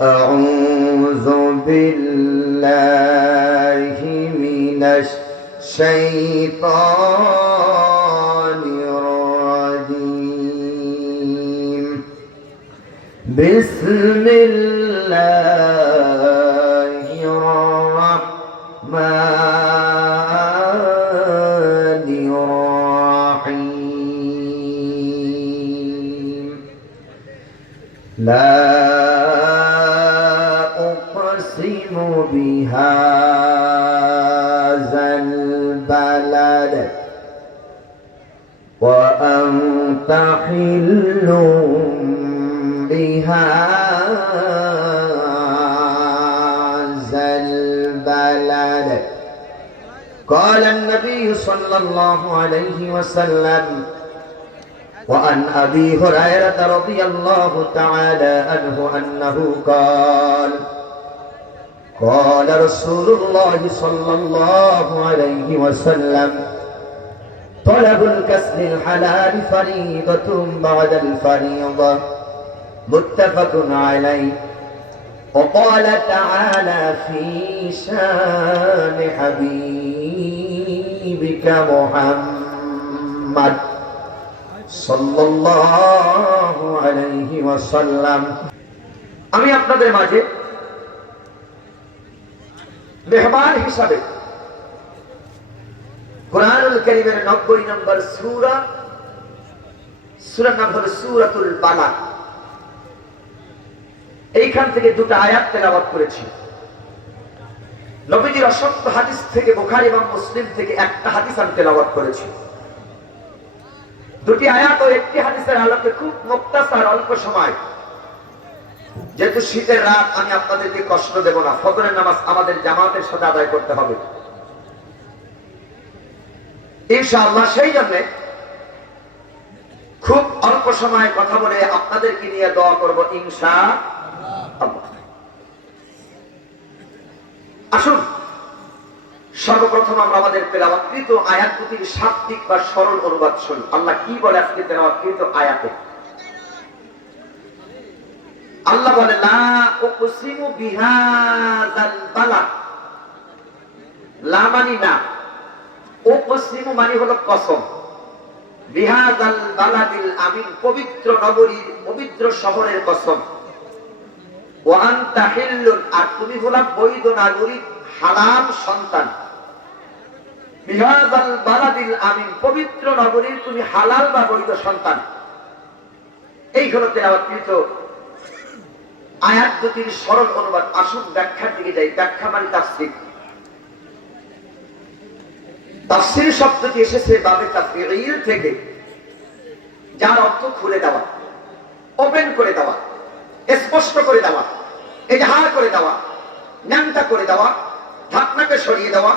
أعوذ بالله من الشيطان الرجيم. بسم الله الرحمن الرحيم. لا أقسم بهذا البلد وأنت حل بهذا البلد. قال النبي صلى الله عليه وسلم: وعن أبي هريرة رضي الله تعالى عنه أنه قال: قال رسول الله صلى الله عليه وسلم: طلب الكسب الحلال فريضة بعد الفريضة. متفق عليه. وقال تعالى في شان حبيبك محمد সাল্লাল্লাহু আলাইহি ওয়াসাল্লাম। আমি আপনাদের মাঝে মেহমান হিসাবে কোরআনুল কারীমের 90 নম্বর সূরা নাম হলো সূরাতুল বালাদ। এইখান থেকে দুটো আয়াত তেলাওয়াত করেছি। নবীজির অসংখ্য হাদিস থেকে বুখারী এবং মুসলিম থেকে একটা হাদিস আমি তেলাওয়াত করেছি। দুটি আয়াত ও একটি হাদিসের আলোকে খুব মুক্তাসার অল্প সময়, যেহেতু শীতের রাত, আমি আপনাদেরকে কষ্ট দেব না। ফজরের নামাজ আমাদের জামাতের সাথে আদায় করতে হবে ইনশাআল্লাহ। সেই জন্য খুব অল্প সময় কথা বলে আপনাদেরকে নিয়ে দোয়া করব ইনশাআল্লাহ। আসুন সর্বপ্রথম আমরা আমাদের তেলাওয়াতকৃত আয়াত দুটির শাব্দিক বা সরল অনুবাদ শুনি। আল্লাহ কি বলে আজকে তেলাওয়াতকৃত আয়াতে? আল্লাহ বলে: লা উকসিমু বিহাযাল বালাদ। লা মানি না, উকসিমু মানে হলো কসম। বিহাযাল বালাদিল আমিন, পবিত্র নগরীর, পবিত্র শহরের কসম। ওয়া আনতা হিল্লুন, আর তুমি হলা বৈধ নাগরিক, হালাল সন্তান। বিহাযাল বালাদিল আমিন, পবিত্র নগরীর তুমি হালাল বা বৈধ সন্তান। এই হলো তেলাওয়াতকৃত আয়াত দুটির সরল অনুবাদ। আসুন ব্যাখ্যার দিকে যাই। ব্যাখ্যা মানে তাফসীর। তাফসীর শব্দটি এসেছে বাবে তাফসীর থেকে, যার অর্থ খুলে দেওয়া, ওপেন করে দেওয়া, স্পষ্ট করে দেওয়া, এজাহার করে দেওয়া, ন্যাংটা করে দেওয়া, ঢাকনাকে সরিয়ে দেওয়া,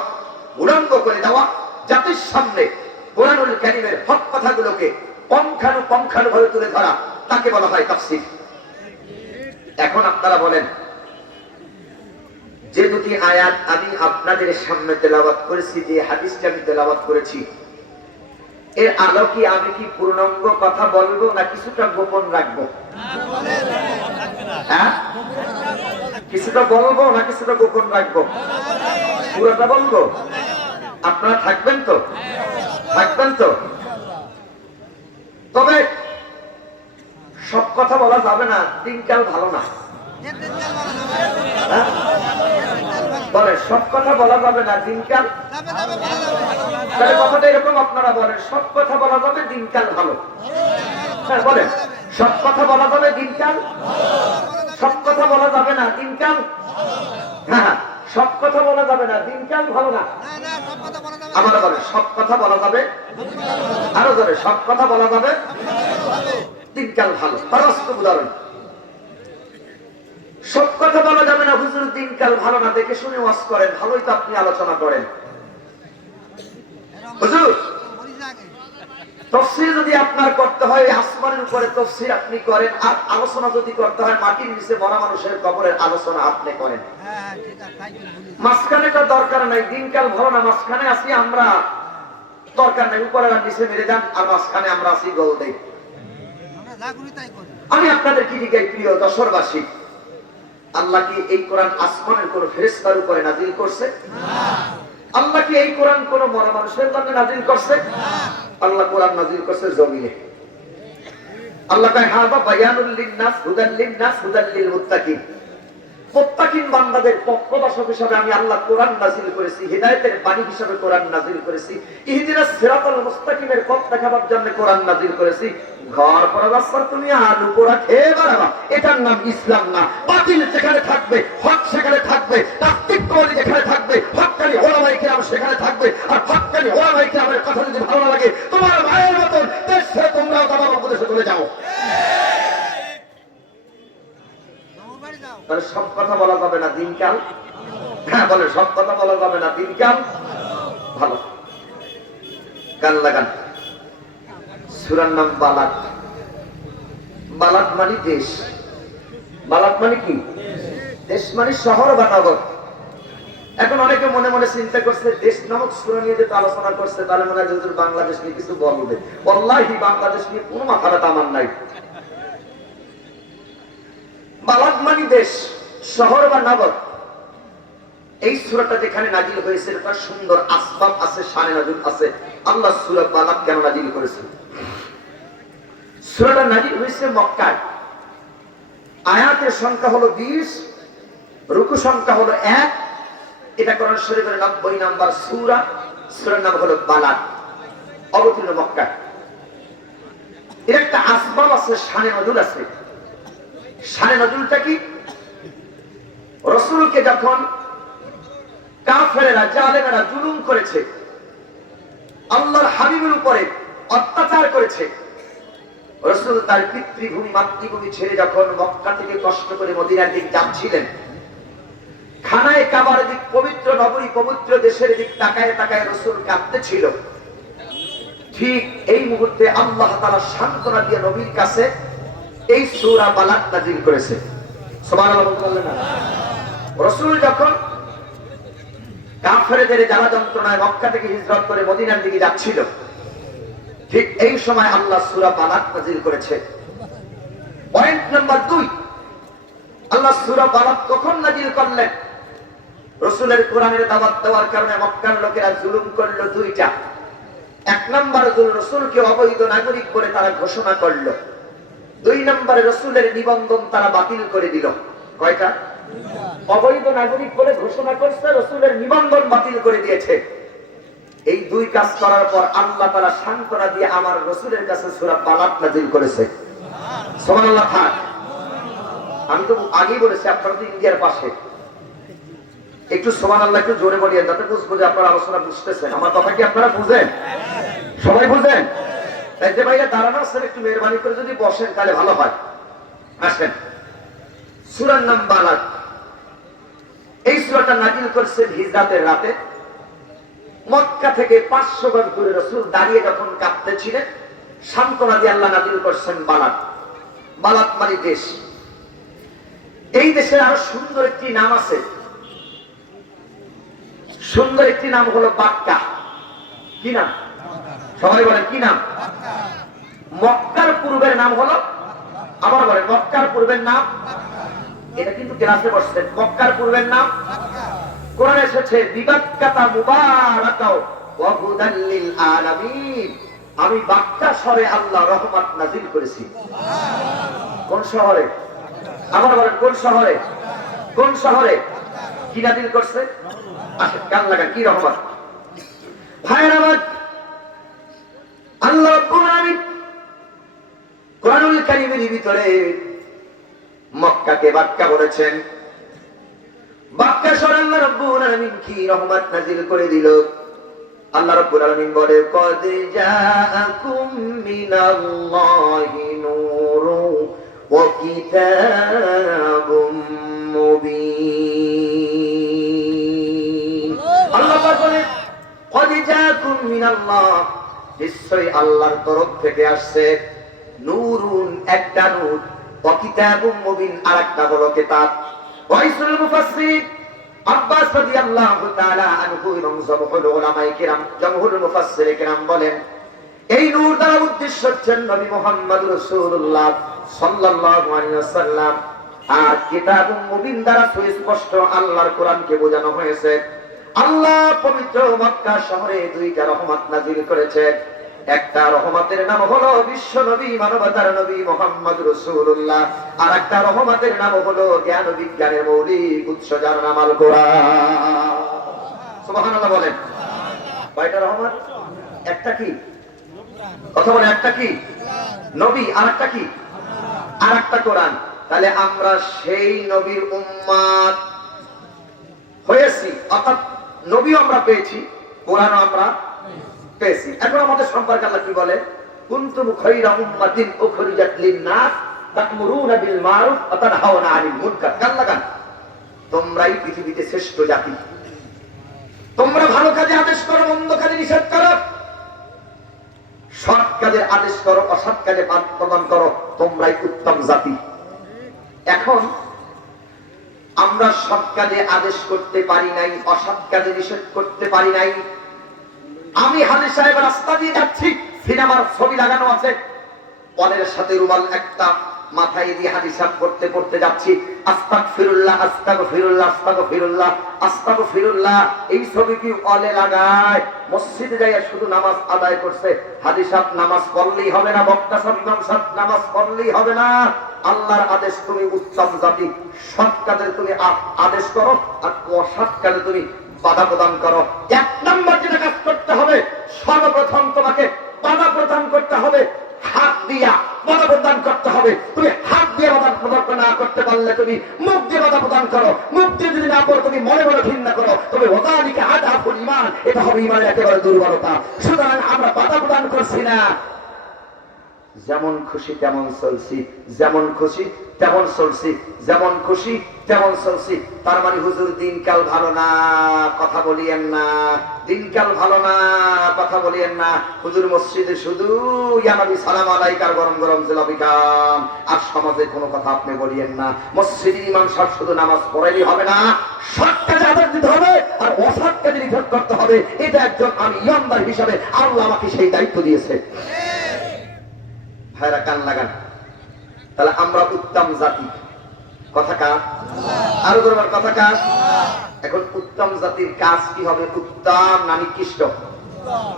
উলঙ্গ করে দেওয়া, জাতির সামনে কোরআনুল কারীমের হক কথাগুলোকে পুঙ্খানুপুঙ্খানুভাবে তুলে ধরা, তাকে বলা হয় তাফসীর। এখন আপনারা বলেন, যে দুটি আয়াত আমি আপনাদের সামনে তেলাওয়াত করেছি, যে হাদিসটা আমি তেলাওয়াত করেছি, এর আলোকে আমি কি পূর্ণাঙ্গ কথা বলবো না কিছুটা গোপন রাখবো? হ্যাঁ, কিছুটা বলবো না কিছুটা গোপন রাখবো? পুরোটা বলবো? আপনারা থাকবেন তো? থাকবেন তো? তবে সব কথা বলা যাবে না, দিনকাল ভালো না। বলে সব কথা বলা যাবে না, দিনকাল। তাহলে কথাটা এরকম আপনারা বলেন, সব কথা বলা যাবে, দিনকাল ভালো। হ্যাঁ বলেন, সব কথা বলা যাবে, দিনকাল। সব কথা বলা যাবে না, দিনকাল। হ্যাঁ, সব কথা বলা যাবে না, দিনকাল ভালো না। আমরা বলেন সব কথা বলা যাবে, আরো ধরে সব কথা বলা যাবে, দিনকাল ভালো। তার উদাহরণ, সব কথা বলা যাবে না হুজুর, দিনকাল ভালো না, দেখে শুনে ওয়াজ করেন, ভালোই তো আপনি আলোচনা করেন। হুজুর তাফসীর যদি আপনার করতে হয় আসমানের উপরে তাফসীর আপনি করেন, আর আলোচনা যদি করতে হয় মাটির নিচে মরা মানুষের কবরের আলোচনা আপনি করেন। মাঝখানে তো দরকার নাই, দিনকাল ভালো না, মাঝখানে আসি আমরা, দরকার নাই, উপরে আর নিচে মেরে যান, আর মাঝখানে আমরা আসি গোল দেই। আমি আপনাদের কি জিজ্ঞাসা প্রিয় দশরবাসী, আল্লাহ কি এই কোরআন আসমানের কোন ফেরেশতার উপরে নাযিল করছে? আল্লাহ কি এই কোরআন কোন মরা মানুষের জন্য নাযিল করছে? আল্লাহ কোরআন নাযিল করছে জমিনে। আল্লাহ কয় হাযা বায়ানুল লিন-নাস হুদাল লিন-নাস হুদাল লিল মুত্তাকিন। মুত্তাকিন বান্দাদের পথপ্রদর্শক হিসেবে আমি আল্লাহ কোরআন নাযিল করেছি, হিদায়াতের বাণী হিসেবে কোরআন নাযিল করেছি, ইহদিনাস সিরাতাল মুস্তাকিমের পথ দেখাবার জন্য কোরআন নাযিল করেছি। ঘর পড়া রাস্তা তুমি আলু পোড়া খেয়ে বেড়াবা, এটার নাম ইসলাম না। বাতিল যেখানে থাকবে হক সেখানে থাকবে, নাস্তিক কওমি যেখানে থাকবে হক্কানি ওলামায়ে কেরাম সেখানে থাকবে। আর হক্কানি ওলামায়ে কেরামের কথা যদি ভালো না লাগে তোমার মায়ের মত দেশ ছেড়ে তোমরাও তোমার উপদেশে চলে যাও। তাহলে সব কথা বলা যাবে না দিনকাল, হ্যাঁ বলে সব কথা বলা যাবে না দিনকাল ভালো। গান লাগান। সূরার নাম বালাদ। বালাদ মানে দেশ। বালাদ মানে কি? দেশ মানে শহর বা নগর। এখন অনেকে মনে মনে চিন্তা করছে দেশ নামক সূরা নিয়ে যেটা আলোচনা করছে তাহলে মনে হয় হুজুর বাংলাদেশ নিয়ে কিছু বলবে। ওয়াল্লাহি বাংলাদেশ নিয়ে কোনো মাথা ব্যথা আমার নাই। বালাদ মানে দেশ, শহর বা নগর। এই সূরাটা যেখানে নাযিল হয়েছে তার সুন্দর আসবাব আছে, শানে নাযিল আছে। আল্লাহ সূরা বালাদ কেন নাযিল করেছেন? সূরাটা নাযিল হয়েছে মক্কায়। আয়াতের সংখ্যা হলো 20, রুকু সংখ্যা হলো 1। এটা কোরআন শরীফের 90 নাম্বার সূরা। সূরার নাম হলো বালাদ, অবতীর্ণ মক্কায়। এর একটা আসবাব আছে, শানে নাযিল আছে। শানে নাযিলটা কি? রাসূলকে যখন কাফেররা জালেমেরা জুলুম করেছে, আল্লাহর হাবিবের উপরে অত্যাচার করেছে, রাসূল তার পিতৃভূমি মাতৃভূমি ছেড়ে যখন মক্কা থেকে কষ্ট করে মদিনার দিক যাচ্ছিলেন, খানায়ে কাবার দিক, পবিত্র নগরী, পবিত্র দেশের দিক তাকায় তাকায় রাসূল কাঁদতেছিল। ঠিক এই মুহূর্তে আল্লাহ তাআলা সান্ত্বনা দিয়ে নবীর কাছে এই সূরা বালাদ নাযিল করেছে। সুবহানাল্লাহ বললেন না? রাসূল যখন কাফেরদের জ্বালা যন্ত্রণায় মক্কা থেকে হিজরত করে মদিনার দিকে যাচ্ছিল, ঠিক এই সময় আল্লাহ সূরা বালাদ নাযিল করেছে। পয়েন্ট নাম্বার 2, আল্লাহ সূরা বালাদ কখন নাযিল করলেন? রাসূলের কোরআনের দাওয়াত দেওয়ার কারণে মক্কার লোকেরা জুলুম করলো দুইটা। এক নম্বর, রাসূলকে অবৈধ নাগরিক বলে তারা ঘোষণা করলো। 2 নম্বরে রাসূলের নিবন্ধন তারা বাতিল করে দিল। কয়টা? অবৈধ নাগরিক বলে ঘোষণা করছে, রাসূলের নিবন্ধন বাতিল করে দিয়েছে। এই 2 কাজ করার পর আল্লাহ তাআলা সান্ত্বনা দিয়ে আমার রাসূলের কাছে সূরা বালাদ নাযিল করেছে। সুবহানাল্লাহ। থাক, আমি তো আগেই বলেছি আপনারা তো ইন্ডিয়ার পাশে, একটু সুবহানাল্লাহ একটু জোরে বলিয়েন যাতে বুঝবো যে আপনারা আলোচনা বুঝতেছেন। আমার কথা কি আপনারা বুঝেন? সবাই বুঝেন? তাই যে ভাইরা দাঁড়ানো আছেন একটু মেহরবানি করে যদি বসেন তাহলে ভালো হয়। আসেন, সূরার নাম বালাদ। এই সূরাটা নাযিল করেছেন হিজরাতের রাতে। মক্কা থেকে 500 গজ দূরে রাসূল দাঁড়িয়ে যখন কাঁদতেছিলেন, সান্ত্বনা দিয়ে আল্লাহ নাযিল করেছেন বালাদ। বালাদ মানে দেশ। এই দেশের আরো সুন্দর একটি নাম আছে, সুন্দর একটি নাম হলো বাক্কা। কি নাম? সবাই বলেন কি নাম? মক্কার পূর্বের নাম হলো, আবার বলেন মক্কার পূর্বের নাম। এটা কিন্তু ক্লাসে বসছেন, মক্কার পূর্বের নাম। কোরআনে এসেছে বিবাক্কাতা মুবারাকাও ওয়া হুদাল লিল আলামিন। আমি বাক্কা শহরে আল্লাহ রহমত নাযিল করেছি। কোন শহরে? আবার বলেন কোন শহরে? কোন শহরে কি নাযিল করছে? আসেন কান লাগান, কি রহমত। ভাইরা আমার, আল্লাহ রাব্বুল আলামিন কোরআনুল কারীমের ভিতরে মক্কাকে বাক্কা বলেছেন। বাক্কা শহরে আল্লাহ রাব্বুল আলামিন কি রহমত নাযিল করে দিল? আল্লাহ রাব্বুল আলামিন বলে কদ জাআকুম মিনাল্লাহি নূরু ওয়া কিতাবুম মুবিন। আল্লাহ পাক বলে কদ জাআকুম মিনাল্লাহ, নিশ্চয়ই আল্লাহর তরফ থেকে আসছে, নূরুন একটা নূর, ওয়া কিতাবুম মুবিন আরেকটা বড় কিতাব। ওয়াইসুল মুফাসসিরিন আব্বাস রাদিয়াল্লাহু তাআলা আনহু এবং জমহুর উলামায়ে কিরাম, জমহুর মুফাসসিরিনে কিরাম বলেন এই নূর দ্বারা উদ্দেশ্য হচ্ছেন নবী মুহাম্মদ রাসূলুল্লাহ সাল্লাল্লাহু আলাইহি ওয়াসাল্লাম। আর কিতাবুম মুবিন দ্বারা সুস্পষ্ট আল্লাহর কোরআনকে বোঝানো হয়েছে। আল্লাহ পবিত্র মক্কা শহরে দুইটা রহমত নাযিল করেছে। একটা রহমতের নাম হলো বিশ্ব নবী, মানবতার নবী মুহাম্মদ রাসূলুল্লাহ। আর একটা রহমতের নাম হলো জ্ঞান বিজ্ঞানের মৌলিক উৎস, যার নাম আল কোরআন। সুবহানাল্লাহ বলেন। কয়টা রহমত? একটা কি? কথা বলে, একটা কি? নবী। আর একটা কি? আর একটা কোরআন। তাহলে আমরা সেই নবীর উম্মত হয়েছি, অর্থাৎ নবীও আমরা পেয়েছি, কোরআনও আমরা পেয়েছি। এখন আমাদের সম্পর্কে আল্লাহ কি বলে? কুনতুম খায়রা উম্মাতিন উখরিজাত লিন-নাস তা'মুরুনা বিল মারুফ ওয়া তানহাউনা আনিল মুনকার। কান লাগান। তোমরাই পৃথিবীতে শ্রেষ্ঠ জাতি। তোমরা ভালো কাজে আদেশ করো, মন্দ কাজে নিষেধ করো, সৎ কাজের আদেশ করো, অসৎ কাজে বাধা প্রদান করো, তোমরাই উত্তম জাতি। এখন আমরা সৎ কাজে আদেশ করতে পারি নাই, অসৎ কাজে নিষেধ করতে পারি নাই। আমি হাজি সাহেব রাস্তা দিয়ে যাচ্ছি, সিনেমার ছবি লাগানো আছে, পনের সাথে রুমাল একটা মাথায় দিয়ে হাজি সাহেব পড়তে পড়তে যাচ্ছি, আস্তাগফিরুল্লাহ আস্তাগফিরুল্লাহ আস্তাগফিরুল্লাহ আস্তাগফিরুল্লাহ। এই ছবি কি অলে লাগায়? মসজিদে যাইয়া শুধু নামাজ আদায় করছে। হাজি সাহেব নামাজ পড়লেই হবে না, বক্তা সাহেব ইমাম সাহেব নামাজ পড়লেই হবে না। আল্লাহর আদেশ, তুমি উত্তম জাতি, সৎ কাজে তুমি আদেশ করো, আর অসৎ কাজে তুমি বাধা প্রদান করো। এক নম্বর যেটা কাজ করতে হবে, সর্বপ্রথম তোমাকে বাধা প্রদান করতে হবে, হাত দিয়া বাধা প্রদান করতে হবে। তুমি হাত দিয়ে বাধা প্রদান না করতে পারলে তুমি মুখ দিয়ে বাধা প্রদান করো, মুখ দিয়ে যদি না করো তুমি মনে মনে ঘৃণা করো, তবে ওয়াযালিকা আদাফুল ঈমান, এটা হবে ঈমানের একেবারে দুর্বলতা। সুতরাং আমরা বাধা প্রদান করছি না, যেমন খুশি তেমন চলছি, যেমন খুশি তেমন চলছি, যেমন খুশি তেমন চলছি। তার মানে হুজুর দিনকাল ভালো না, কথা বলিয়েন না, দিনকাল ভালো না, কথা বলিয়েন না। হুজুর মসজিদে শুধু ইয়া নবী সালাম আলাইকা গরম গরম জিলাপি খান, আর সমাজে কোনো কথা আপনি বলিয়েন না। মসজিদে ইমাম সাহেব শুধু নামাজ পড়াইলেই হবে না, সৎ কাজে আদেশ দিতে হবে আর অসৎ কাজে নিষেধ করতে হবে। এটা একজন আমি ইমানদার হিসাবে আল্লাহ আমাকে সেই দায়িত্ব দিয়েছে। ভাইরা কান লাগান। তাহলে আমরা উত্তম জাতি, কথা কার? আরো বলবার কথা কার? এখন উত্তম জাতির কাজ কি হবে? উত্তম না নিকৃষ্ট?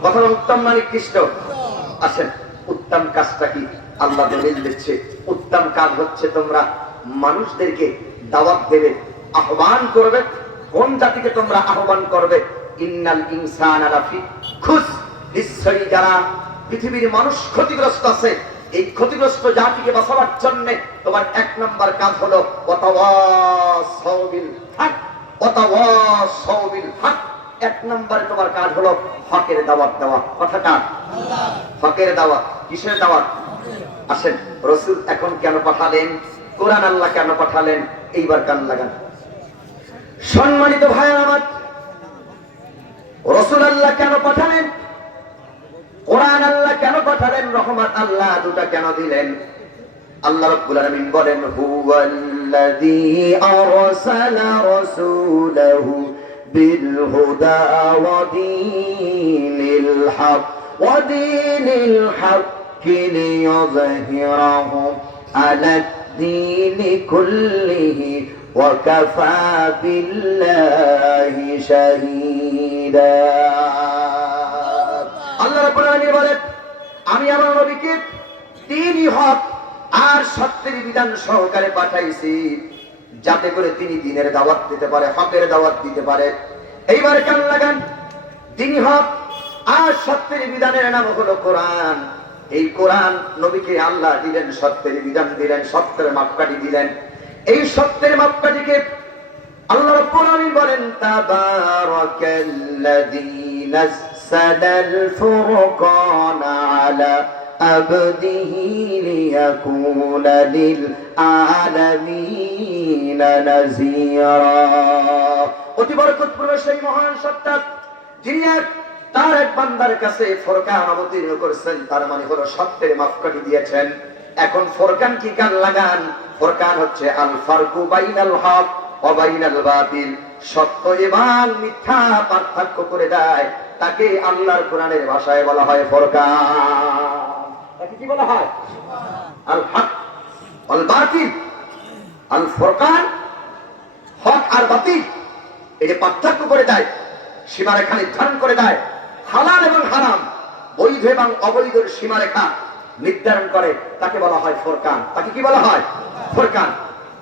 কথা উত্তম না নিকৃষ্ট? আসেন, উত্তম কাজটা কি? আল্লাহ দলিল দিচ্ছে। উত্তম কাজ হচ্ছে তোমরা মানুষদেরকে দাওয়াত দেবে, আহ্বান করবে। কোন জাতিকে তোমরা আহ্বান করবে? ইন্নাল ইনসানা লাফি খুস, নিশ্চয়ই যারা পৃথিবীর মানুষ ক্ষতিগ্রস্ত আছে, এই ক্ষতিগ্রস্ত জাতিকে বাঁচাবার জন্য তোমার এক নম্বর কাজ হলো ওয়াতাওয়াসাউ বিল হক, ওয়াতাওয়াসাউ বিল হক। এক নম্বরে তোমার কাজ হলো হকের দাওয়াত দেওয়া। কথা কার? হকের দাওয়াত। কিসের দাওয়াত? আসেন, রাসূল এখন কেন পাঠালেন? কোরআন আল্লাহ কেন পাঠালেন? এইবার কান লাগান। সম্মানিত ভাইরা আমার, রাসূল আল্লাহ কেন পাঠালেন? কোরআন আল্লাহ কেন পাঠালেন? রহমত আল্লাহ দুটা কেন দিলেন? আল্লাহ রাব্বুল আলামিন বলেন, হুয়াল্লাযী আরসালা রাসূলাহু বিল হুদা ওয়া দীনিল হক ওয়া দীনিল হক্কি লিইয়ুযহিরাহু আলাদ দীনি কুল্লিহি ওয়া কাফা বিল্লাহি শাহীদা। আল্লাহ রাব্বুল আলামিন বলেন, আমি আমার নবীকে দ্বীনি হক আর সত্যের বিধান সহকারে পাঠাইছি, যাতে করে তিনি দ্বীনের দাওয়াত দিতে পারে, হকের দাওয়াত দিতে পারে। এইবার কান লাগান। দ্বীনি হক আর সত্যের বিধানের নাম হলো কোরআন। এই কোরআন নবীকে আল্লাহ দিলেন, সত্যের বিধান দিলেন, সত্যের মাপকাঠি দিলেন। এই সত্যের মাপকাঠিকে আল্লাহ রাব্বুল আলামিন বলেন, তাবারাকাল্লাযী নাযালাল ফুরকানা আলা আবদিহি লিয়াকুনা লিল আলামিনা নাযীরা। অতি বরকতপূর্ণ সেই মহান সত্তা, যিনি তার এক বান্দার কাছে ফুরকান অবতীর্ণ করেছেন, তার মানে হলো সত্যের মাপকাঠি দিয়েছেন। এখন ফুরকান কি? কান লাগান। ফুরকান হচ্ছে আল ফারকু বাইনাল হক ওয়া বাইনাল বাতিল, সত্য এবং মিথ্যা পার্থক্য করে দেয়। তাকে আল্লাহর কোরআনের ভাষায় বলা হয় ফুরকান। তাকে কি বলা হয়? আল হক ওয়াল বাতিল। আল ফুরকান হক আর বাতিল এই যে পার্থক্য করে দেয়, সীমারেখা নির্ধারণ করে দেয়, হালাল এবং হারাম, বৈধ এবং অবৈধের সীমারেখা নির্ধারণ করে, তাকে বলা হয় ফুরকান। তাকে কি বলা হয়? ফুরকান।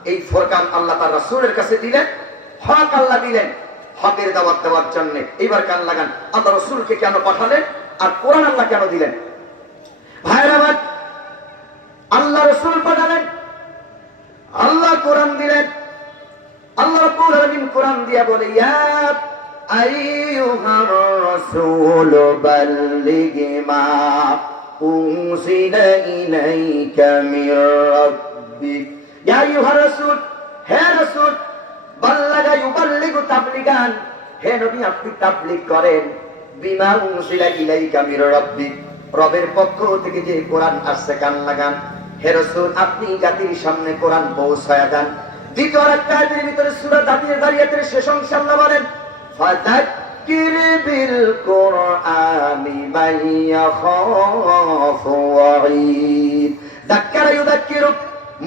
এই ফুরকান আল্লাহ তার রাসূলের কাছে দিলেন, হক আল্লাহ দিলেন হকের দাওয়াত দেওয়ার জন্য। এইবার কান লাগান, আল্লাহ রাসূলকে কেন পাঠালেন আর কোরআন আল্লাহ কেন দিলেন? ভাইরা আমার, আল্লাহ রাসূল পাঠালেন, আল্লাহ কোরআন দিলেন। আল্লাহ রাব্বুল আলামিন কোরআন দিয়া বলে, ইয়া আইয়ুহার রাসূল বাল্লিগ মা উনজিলা ইলাইকা মির রাব্বিক। ইয়া আইয়ুহার রাসূল, হে রাসূল, বাল্লাগা ইউবাল্লিগু তাবলিগান, হে নবী আপনি তাবলীগ করেন, বিমা উনজিলা ইলাইকা মির রাব্বিক, রবের পক্ষ থেকে যে কোরআন আসছে কান লাগান। হে রাসূল আপনি জাতির সামনে কোরআন পৌঁছায়া দেন। দ্বিতীয় রাকাতের ভিতরে সূরা যারিয়াতের শেষ অংশে আল্লাহ বলেন, ফাযাক্কির বিল কুরআনি মান ইয়াখাফু ওয়াঈদ। যাক্কারা ইউযাক্কিরু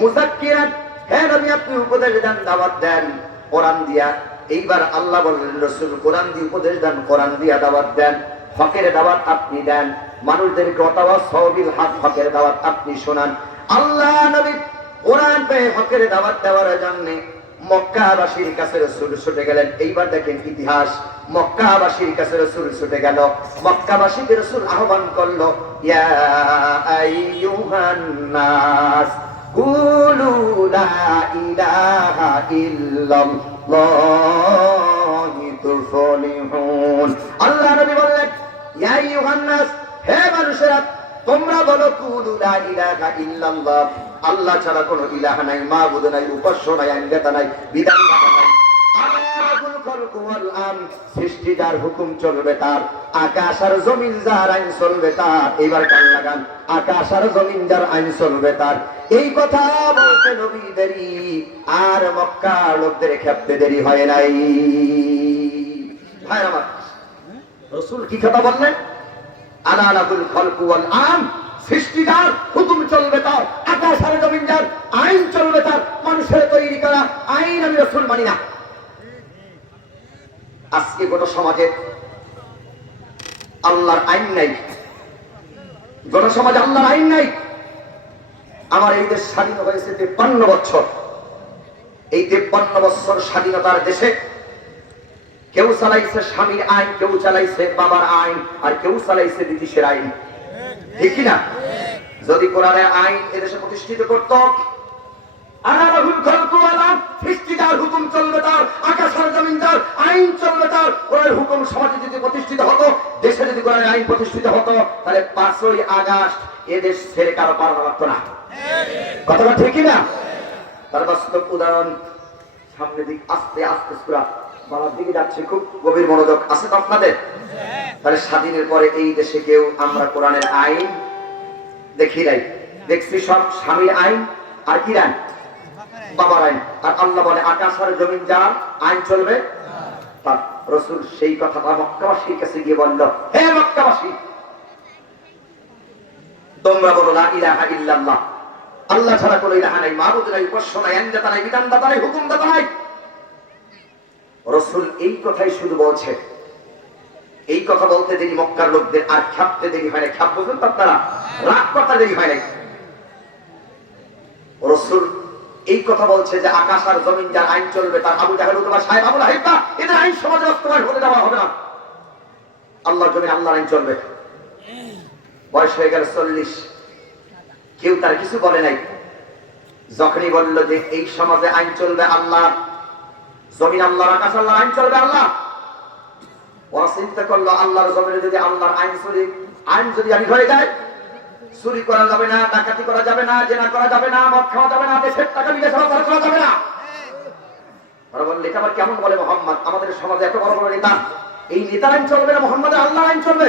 মুযাক্কিরান, হে নবী আপনি উপদেশ দেন, দাওয়াত দেন কোরআন দিয়া। এইবার আল্লাহ বলেন, রাসূল কোরআন দিয়ে উপদেশ দেন, কোরআন দিয়া দাওয়াত দেন, হকের দাওয়াত আপনি দেন, মানুষদেরকে ওয়াতাওয়াসাবিল হক, হকের দাওয়াত আপনি শোনান। আল্লাহ নবী কোরআন পেয়ে হকের দাওয়াত দেওয়ার জন্য মক্কাবাসীর কাছে রাসূল ছুটে গেলেন। এইবার দেখেন ইতিহাস, মক্কাবাসীর কাছে রাসূল ছুটে গেল, মক্কাবাসীকে রাসূল আহ্বান করলো, ইয়া আইয়ুহান নাস কুলু লা ইলাহা ইল্লাল্লাহ তুফলিহুন। আল্লাহ নবী বললেন, ইয়া আইয়ুহান নাস, হে মানুষেরা তোমরা বলো, কুলু লা ইলাহা ইল্লাল্লাহ, আল্লাহ ছাড়া কোনো ইলাহ নাই, মাবুদ নাই, উপাস্য নাই, আজ্ঞাতা নাই, বিধানদাতা নাই। সৃষ্টি যার হুকুম চলবে তার, আকাশ আর জমিন যার আইন চলবে তার। এবার কান লাগান, আকাশ আর জমিন যার আইন চলবে তার। এই কথা বলতে নবী দেরি আর মক্কার লোকদের খেপতে দেরি হয় নাই। ভাই আমার, রাসূল কি কথা বললেন? আলা লাহুল খালকু ওয়াল আম, সৃষ্টি যার হুকুম চলবে তার, আকাশ আর জমিন যার আইন চলবে তার। মানুষের তৈরি করা আইন আমি রাসূল মানি না। আজকে গোটা সমাজে আল্লাহর আইন নাই, গোটা সমাজে আল্লাহর আইন নাই। আমার এই দেশ স্বাধীন হয়েছে 53 বছর। এই 53 বছর স্বাধীনতার দেশে কেউ চালাইছে স্বামীর আইন, কেউ চালাইছে বাবার আইন, আর কেউ চালাইছে ব্রিটিশের আইন। ঠিক কিনা? যদি কোরআনের আইন এদেশে প্রতিষ্ঠিত করত, সৃষ্টিটার হুকুম চলবে তার, আকাশ আর জমিন যার আইন চলবে তার, কোরআনের হুকুম সমাজে যদি প্রতিষ্ঠিত হতো, দেশে যদি কোরআনের আইন প্রতিষ্ঠিত হতো, তাহলে 5ই আগস্ট এদেশ ছেড়ে কারো পালানো লাগতো না। কথাটা ঠিক কিনা? তার বাস্তব উদাহরণ সামনে দিক আস্তে আস্তে সূরা বাবার দিকে যাচ্ছে, খুব গভীর মনোযোগ আছে তো আপনাদের? তাহলে স্বাধীনের পরে এই দেশে কেউ আমরা কোরআনের আইন দেখি নাই, দেখছি সব স্বামীর আইন আর কি আইন? বাবার আইন। আর আল্লাহ বলে আকাশ আর জমিন যার আইন চলবে তার। রাসূল সেই কথাটা মক্কাবাসীর কাছে গিয়ে বলল, হে মক্কাবাসী, তোমরা বলো লা ইলাহা ইল্লাল্লাহ, আল্লাহ ছাড়া কোনো ইলাহা নাই, মাবুদ নাই, উপাস্য নাই, আজ্ঞাতা নাই, বিধানদাতা নাই, হুকুমদাতা নাই। রাসূল এই কথাই শুধু বলছে। এই কথা বলতে দেরি মক্কার লোকদের আর খ্যাপতে দেরি হয় না। খ্যাপ বুঝলেন তো আপনারা? রাগ করতে দেরি হয় নাই। রাসূল এই কথা বলছে যে আকাশ আর জমিন যার আইন চলবে তার। আবু জাহেল, উতবা, সাহেব, আবু লাহাব, এদের আইন সমাজে বাস্তবায়ন হতে দেওয়া হবে না। আল্লাহর জমিনে আল্লাহর আইন চলবে। বয়স হয়ে গেল 40, কেউ তার কিছু বলে নাই। যখনই বলল যে এই সমাজে আইন চলবে আল্লাহ, জমিন আল্লাহর, আকাশ আল্লাহর, আইন চলবে আল্লাহ, ওরা চিন্তা করলো আল্লাহর জমিনে যদি আল্লাহর আইন যদি আমি হয়ে যায়, চুরি করা যাবে না, ডাকাতি করা যাবে না, জেনা করা যাবে না, মদ খাওয়া যাবে না, দেশের টাকা বিদেশ করা যাবে না। ওরা বলল এটা আবার কেমন বলে মুহাম্মদ? আমাদের সমাজে এত বড় বড় নেতা, এই নেতার আইন চলবে না, মুহাম্মাদের আল্লাহর আইন চলবে।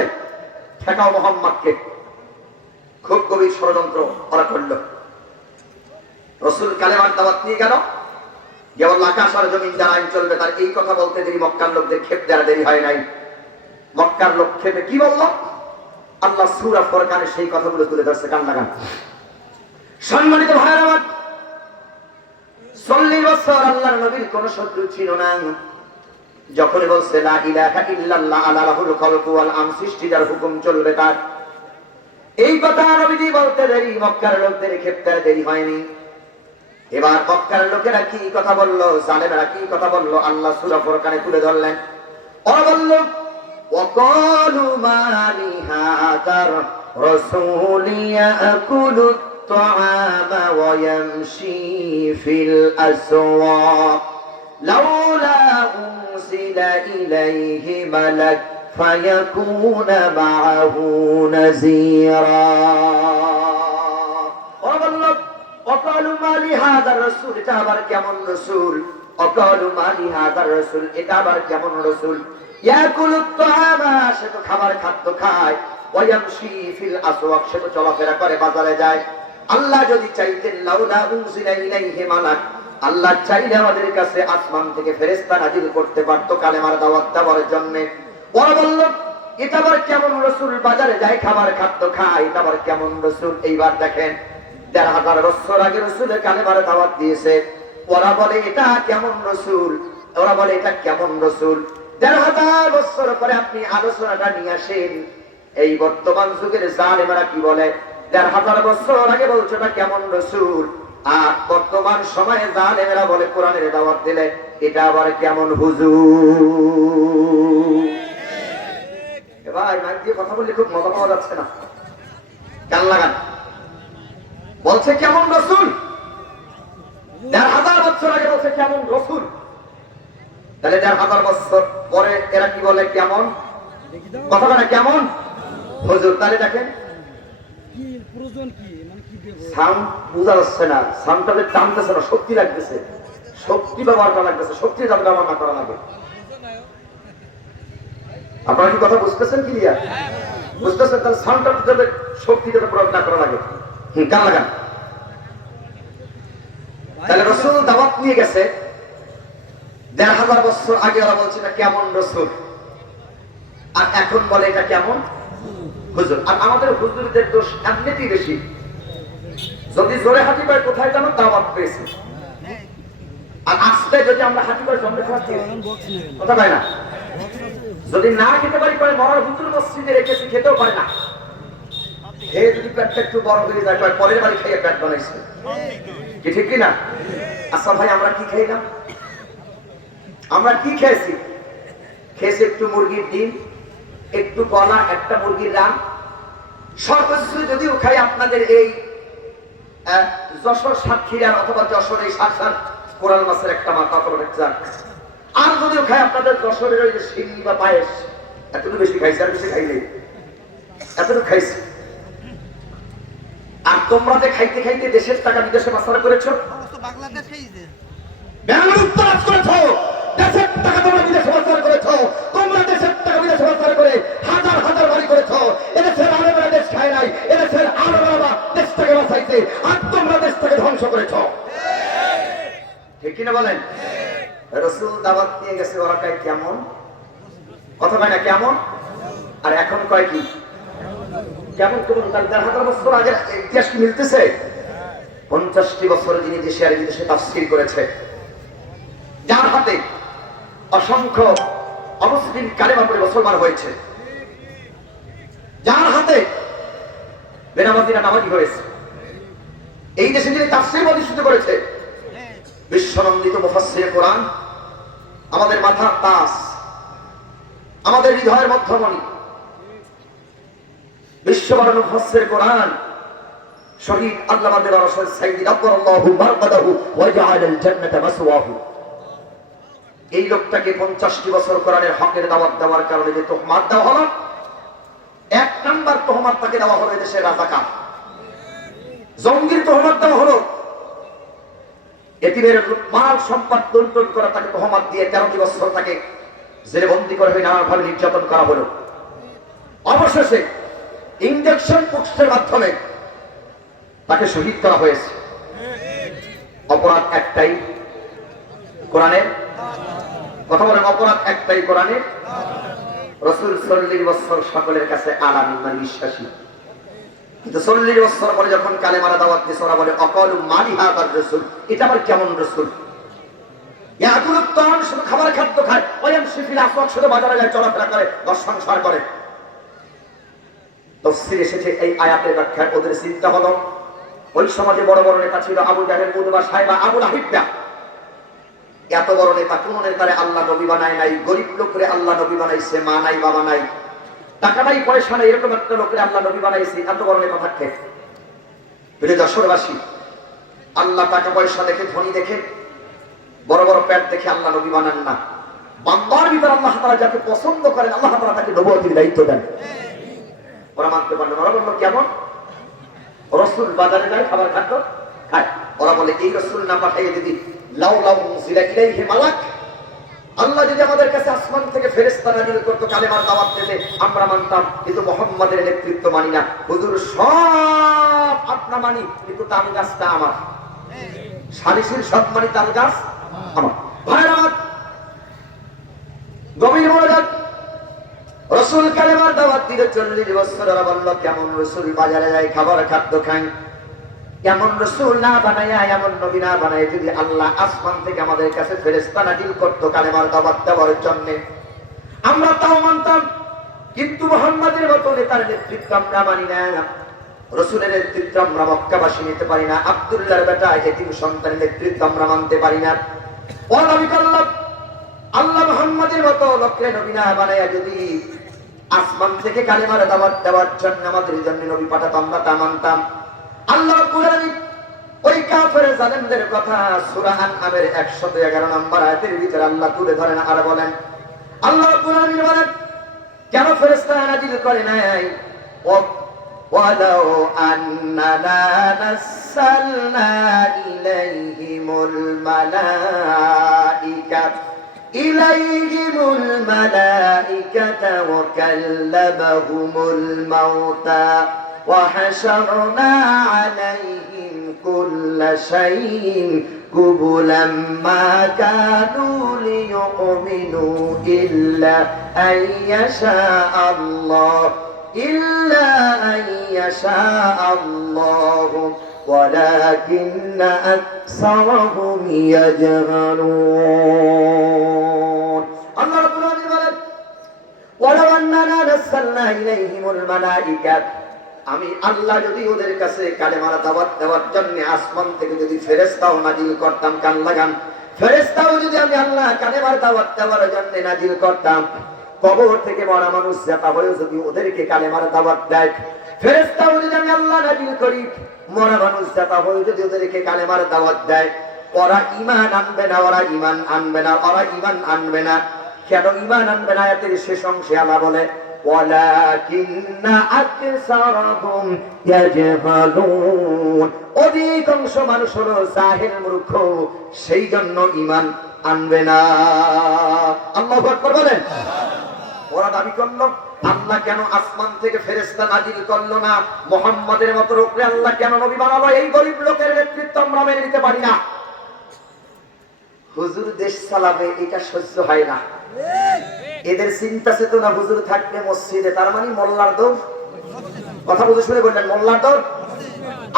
ঠেকাও মুহাম্মদকে। খুব গভীর ষড়যন্ত্র ওরা করল। রাসূল কালেমার দাওয়াত নিয়ে গেল, যেমন আকাশ আর জমিন যার আইন চলবে তার। এই কথা বলতে দেরি মক্কার লোকদের ক্ষেপ দেওয়া দেরি হয় নাই। মক্কার লোক ক্ষেপে কি বলল? আল্লাহ সূরা ফুরকানে সেই কথাগুলো তুলে ধরছে। কান লাগান। সম্মানিত ভাইরা আমার, 40 বছর আল্লাহর নবীর কোন শত্রু ছিল না। যখন বলছে লা ইলাহা ইল্লাল্লাহ আলাহুল খালকু ওয়াল আম, সৃষ্টির হুকুম চলবে তার, এই কথা নবীজি বলতে দেরি মক্কার লোকদের ক্ষেত্রে দেরি হয়নি। এবার মক্কার লোকেরা কি কথা বলল, জালেমেরা কি কথা বলল, আল্লাহ সূরা ফুরকানে তুলে ধরলেন। ওরা বলল ওয়াকালু মা লিহাদার রাসূল ইয়াকুলু আত-তাআমা ওয়া ইয়ামশি ফিল আসওয়াক লাউলা উনজিলা ইলাইহি মালাক ফায়াকুনা মাআহু নাযীরা। ওরা বলল ওয়াকালু মা লিহাদার রাসূল, এটা আবার কেমন রাসূল, ওয়াকালু মা লিহাদার রাসূল, এটা আবার কেমন রাসূল, ইয়াকুলু তাআমা, সে তো খাবার খাদ্য খায়, ওয়া ইয়ামশি ফিল আসওয়াক, সে তো চলাফেরা করে, বাজারে যায়। আল্লাহ যদি চাইতেন লাউলা উনজিলা ইলাইহি মালাক, আল্লাহ চাইলে আমাদের কাছে আসমান থেকে ফেরেশতা নাজিল করতে পারতো কালেমার দাওয়াত দেওয়ার জন্য। ওরা বলল এটা আবার কেমন রাসূল, বাজারে যায় খাবার খাদ্য খায়, এটা আবার কেমন রাসূল। এইবার দেখেন ১৫০০ বছর আগে রাসূলের কালেমার দাওয়াত দিয়েছে, ওরা বলে এটা কেমন রাসূল, ওরা বলে এটা কেমন রাসূল। ১৫০০ বছর পরে আপনি আলোচনাটা নিয়ে আসেন, এই বর্তমান যুগের জালেমেরা কি বলে, ১৫০০ বছর আগে বলছো এটা কেমন রাসূল, আর বর্তমান সময়ে জালেমেরা বলে কোরআনের দাওয়াত দিলে এটা আবার কেমন হুজুর। ভাই মাইক দিয়ে কথা বললে খুব মজা পাওয়া যাচ্ছে না, কান লাগান। বলছে কেমন রাসূল, ১৫০০ বছর আগে বলছে কেমন রাসূল, তাহলে ১৫০০ বছর পরে এরা কি বলে কেমন, কথা বলে কেমন হুজুর। তাহলে দেখেন সাউন্ড বোঝা যাচ্ছে না, সাউন্ডটাকে টানতেছে না, শক্তি লাগতেছে, শক্তি ব্যবহার করা লাগতেছে, শক্তি ব্যবহার না করা লাগে। আপনারা কি কথা বুঝতেছেন ক্লিয়ার? বুঝতেছেন? তাহলে সাউন্ডটা যাতে শক্তি যাতে প্রয়োগ না করা লাগে, কান লাগান। তাহলে রাসূল দাওয়াত নিয়ে গেছে ১৫০০ বছর আগে, ওরা বলছে না কেমন রাসূল, আর এখন বলে এটা কেমন হুজুর। আর আমাদের হুজুরদের দোষ এমনিতেই বেশি, যদি জোরে হাঁটি পায় কোথায় যেন দাওয়াত পেয়েছে, আর আস্তে যদি আমরা হাঁটি পাই জন্মে কথা পাই না, যদি না খেতে পারি পরে মরার হুজুর মসজিদে রেখেছি, খেতেও পারে না, খেয়ে যদি পেটটা একটু বড় হয়ে যায় পরের বাড়ি খেয়ে পেট বানাইছে, কি ঠিক কিনা? আচ্ছা ভাই আমরা কি খাইলাম, আমরা কি খেয়েছি, খেয়েছি একটু মুরগির ডিম, একটু গলা, একটা মুরগির রান, সর্বোচ্চ যদিও খাই আপনাদের এই যশোর সাতক্ষীরার অথবা যশোর এই সাতসার কোরাল মাছের একটা মাথা, আর যদিও খাই আপনাদের যশোরের ওই যে সিন্নি বা পায়েস, এতটুকু বেশি খাইছি, আর বেশি খাইলে এতটুকু খাইছি। আর তোমরা যে খাইতে খাইতে দেশের টাকা বিদেশে পাচার করেছো, দেশের টাকা তোমরা বিদেশে পাচার করেছো, তোমরা দেশের টাকা বিদেশে পাচার করে হাজার হাজার বাড়ি করেছো, এদেশের আলেমেরা দেশ খায় নাই, এদেশের আলেমেরা দেশটাকে বাঁচাইছে, আর তোমরা দেশটাকে ধ্বংস করেছো, ঠিক কিনা বলেন? রাসূল দাওয়াত নিয়ে গেছে, ওরা কয় কেমন, কথা কয় না কেমন, আর এখন কয় কি কেমন কেমন। ১৫০০ বছর আগের ইতিহাস কি মিলতেছে? ৫০টি বছর যিনি দেশে আর বিদেশে তাফসীর করেছে, যার হাতে অসংখ্য অমুসলিম কালেমা পড়ে মুসলমান হয়েছে, যার হাতে বেনামাজিরা নামাজি হয়েছে, এই দেশে যিনি তাফসীর প্রতিষ্ঠিত করেছে, বিশ্বনন্দিত মুফাসসির কোরআন, আমাদের মাথার তাজ, আমাদের হৃদয়ের মধ্যমণি, বিশ্ববরণ মুফাসসির কোরআন শহীদ আল্লামা দেওয়ার রাসূল সাইয়্যিদ আল্লাহু মারকাদাহু ওয়া জাআলাল জান্নাতা মাসওয়াহু। এই লোকটাকে ৫০টি বছর কোরআনের হকের দাওয়াত দেওয়ার কারণে যে তোহমাত দেওয়া হলো, ১ নাম্বার তোহমাত তাকে দেওয়া হলো দেশের রাজাকার, জঙ্গির তোহমাত দেওয়া হলো, এতিমের মাল সম্পদ লুণ্ঠন করা তাকে তোহমাত দিয়ে ১৩টি বছর তাকে জেলে বন্দী করে নানাভাবে নির্যাতন করা হলো। অবশেষে ইনজেকশন পুষ্টের মাধ্যমে তাকে শহীদ করা হয়েছে। অপরাধ একটাই, কোরআনের কথা বলেন, অপরাধ একটাই কোরআনের। রাসূল ৪০ বছর সকলের কাছে আলামী, মানে বিশ্বাসী। কিন্তু 40 বছর পরে যখন কালেমার দাওয়াত দিয়েছে ওরা বলে অকালু মালি হাদার রাসূল, এটা আবার কেমন রাসূল? ইয়াকুলুত তাআম, শুধু খাবার খাদ্য খায়, ওয়ায়ামশি ফিল আসওয়াক, শুধু বাজারে যায় চলাফেরা করে, ঘর সংসার করে। তাফসীরে এসেছে এই আয়াতের ব্যাখ্যায় ওদের চিন্তা হলো ওই সমাজে বড় বড় নেতা ছিল, আবু জাহেল, উতবা, সাইবা, আবু লাহিব। এত বড় নেতা, কোন নেতারে আল্লাহ নবী বানায় নাই, গরিব লোকরে আল্লাহ নবী বানাইছে, মা নাই বাবা নাই, টাকা নাই পয়সা নাই, এরকম একটা লোকরে আল্লাহ নবী বানাইছে। এত বড় নেতা থাকতে বলে যশোরবাসী আল্লাহ টাকা পয়সা দেখে, ধনী দেখে, বড় বড় পেট দেখে আল্লাহ নবী বানান না। বান্দার ভিতর আল্লাহ তাআলা যাকে পছন্দ করেন আল্লাহ তাআলা তাকে নবুয়তের দায়িত্ব দেন। ওরা মানতে পারল না। ওরা বলল কেমন? রাসূল বাজারে যায়, খাবার খাদ্য খায়। ওরা বলে এই রাসূল না পাঠিয়ে যদি লাউ লাউ মুনজিলা ইলাইহি মালাক, আল্লাহ যদি আমাদের কাছে আসমান থেকে ফেরেশতা নাযিল করত কালেমার দাওয়াত দিতে আমরা মানতাম, কিন্তু মুহাম্মাদের নেতৃত্ব মানি না। হুজুর সব আপনা মানি, কিন্তু তাল গাছটা আমার, সালিসির সব মানি, তাল গাছ আমার। ভাইরা আমার, গভীর মনোযোগ। রাসূল কালেমার দাওয়াত দিতে 40 বছর। ওরা বলল কেমন রাসূল বাজারে যায়, খাবার খাদ্য খায়, এমন রাসূল না বানায়া, এমন নবী না বানায় যদি আল্লাহ আসমান থেকে আমাদের কাছে ফেরেশতা নাযিল করত কালেমার দাওয়াত দেওয়ার জন্য, আমরা তাও মানতাম। কিন্তু মুহাম্মাদের মতো নেতার নেতৃত্ব আমরা মানি না, রাসূলের নেতৃত্ব আমরা মক্কাবাসী নিতে পারি না, আব্দুল্লাহর বেটা এতিম সন্তানের নেতৃত্ব আমরা মানতে পারি না। ওয়া নবী আল্লাহ আল্লাহ মুহাম্মাদের মতো লোকরে নবী না বানায়া যদি আসমান থেকে কালেমার দাওয়াত দেওয়ার জন্য আমাদের জন্য নবী পাঠাতাম, আমরা তা মানতাম। আল্লাহ রাব্বুল আলামিন ওই কাফের জালেমদের কথা সূরা আনআমের 111 নম্বর আয়াতের ভিতরে আল্লাহ তুলে ধরেন আর বলেন, আল্লাহ রাব্বুল আলামিন বলেন কেন ফেরেশতা নাযিল করে নাই? ওয়ালাউ আন্নানা নাসালনা ইলাইহিমুল মালাইকাতা ওয়া কাল্লামাহুমুল মাউতা وحشرنا عليهم كل شيء قبلا ما كانوا ليؤمنوا إلا أن يشاء الله ولكن أكثرهم يجهلون. الله رب العالمين ولو أننا نزلنا إليهم الملائكة, আমি আল্লাহ যদি ওদের কাছে কালেমার দাওয়াত দেওয়ার জন্য আসমান থেকে যদি ফেরেশতাও নাযিল করতাম, কান লাগান, ফেরেশতাও যদি আমি আল্লাহ কালেমার দাওয়াত দেওয়ার জন্য নাযিল করতাম, কবর থেকে মরা মানুষ জেতা হয়ে যদি ওদেরকে কালেমার দাওয়াত দেয়, ফেরেশতাও যদি আমি আল্লাহ নাযিল করি, মরা মানুষ জেতা হয়ে যদি ওদেরকে কালেমার দাওয়াত দেয়, ওরা ঈমান আনবে না, ওরা ঈমান আনবে না, ওরা ঈমান আনবে না। কেন ঈমান আনবে না? আয়াতের শেষ অংশে আল্লাহ বলে ওয়ালাকিন্না আকসারহুম ইয়াজহালুন, অধিকাংশ মানুষ হলো জাহেল, মূর্খ, সেই জন্য ঈমান আনবে না। আল্লাহু আকবার বলেন। ওরা দাবি করলো আল্লাহ কেন আসমান থেকে ফেরেশতা নাযিল করলো না, মুহাম্মাদের মতো লোকরে আল্লাহ কেন নবী বানালো? এই গরিব লোকের নেতৃত্ব আমরা মেনে নিতে পারি না। হুজুর দেশ চালাবে, এটা সহ্য হয় না। এদের চিন্তা চেতনা হুজুর থাকবে মসজিদে, তার মানে মোল্লার দৌড়। কথা বুঝে শুনে বললেন মোল্লার দৌড়।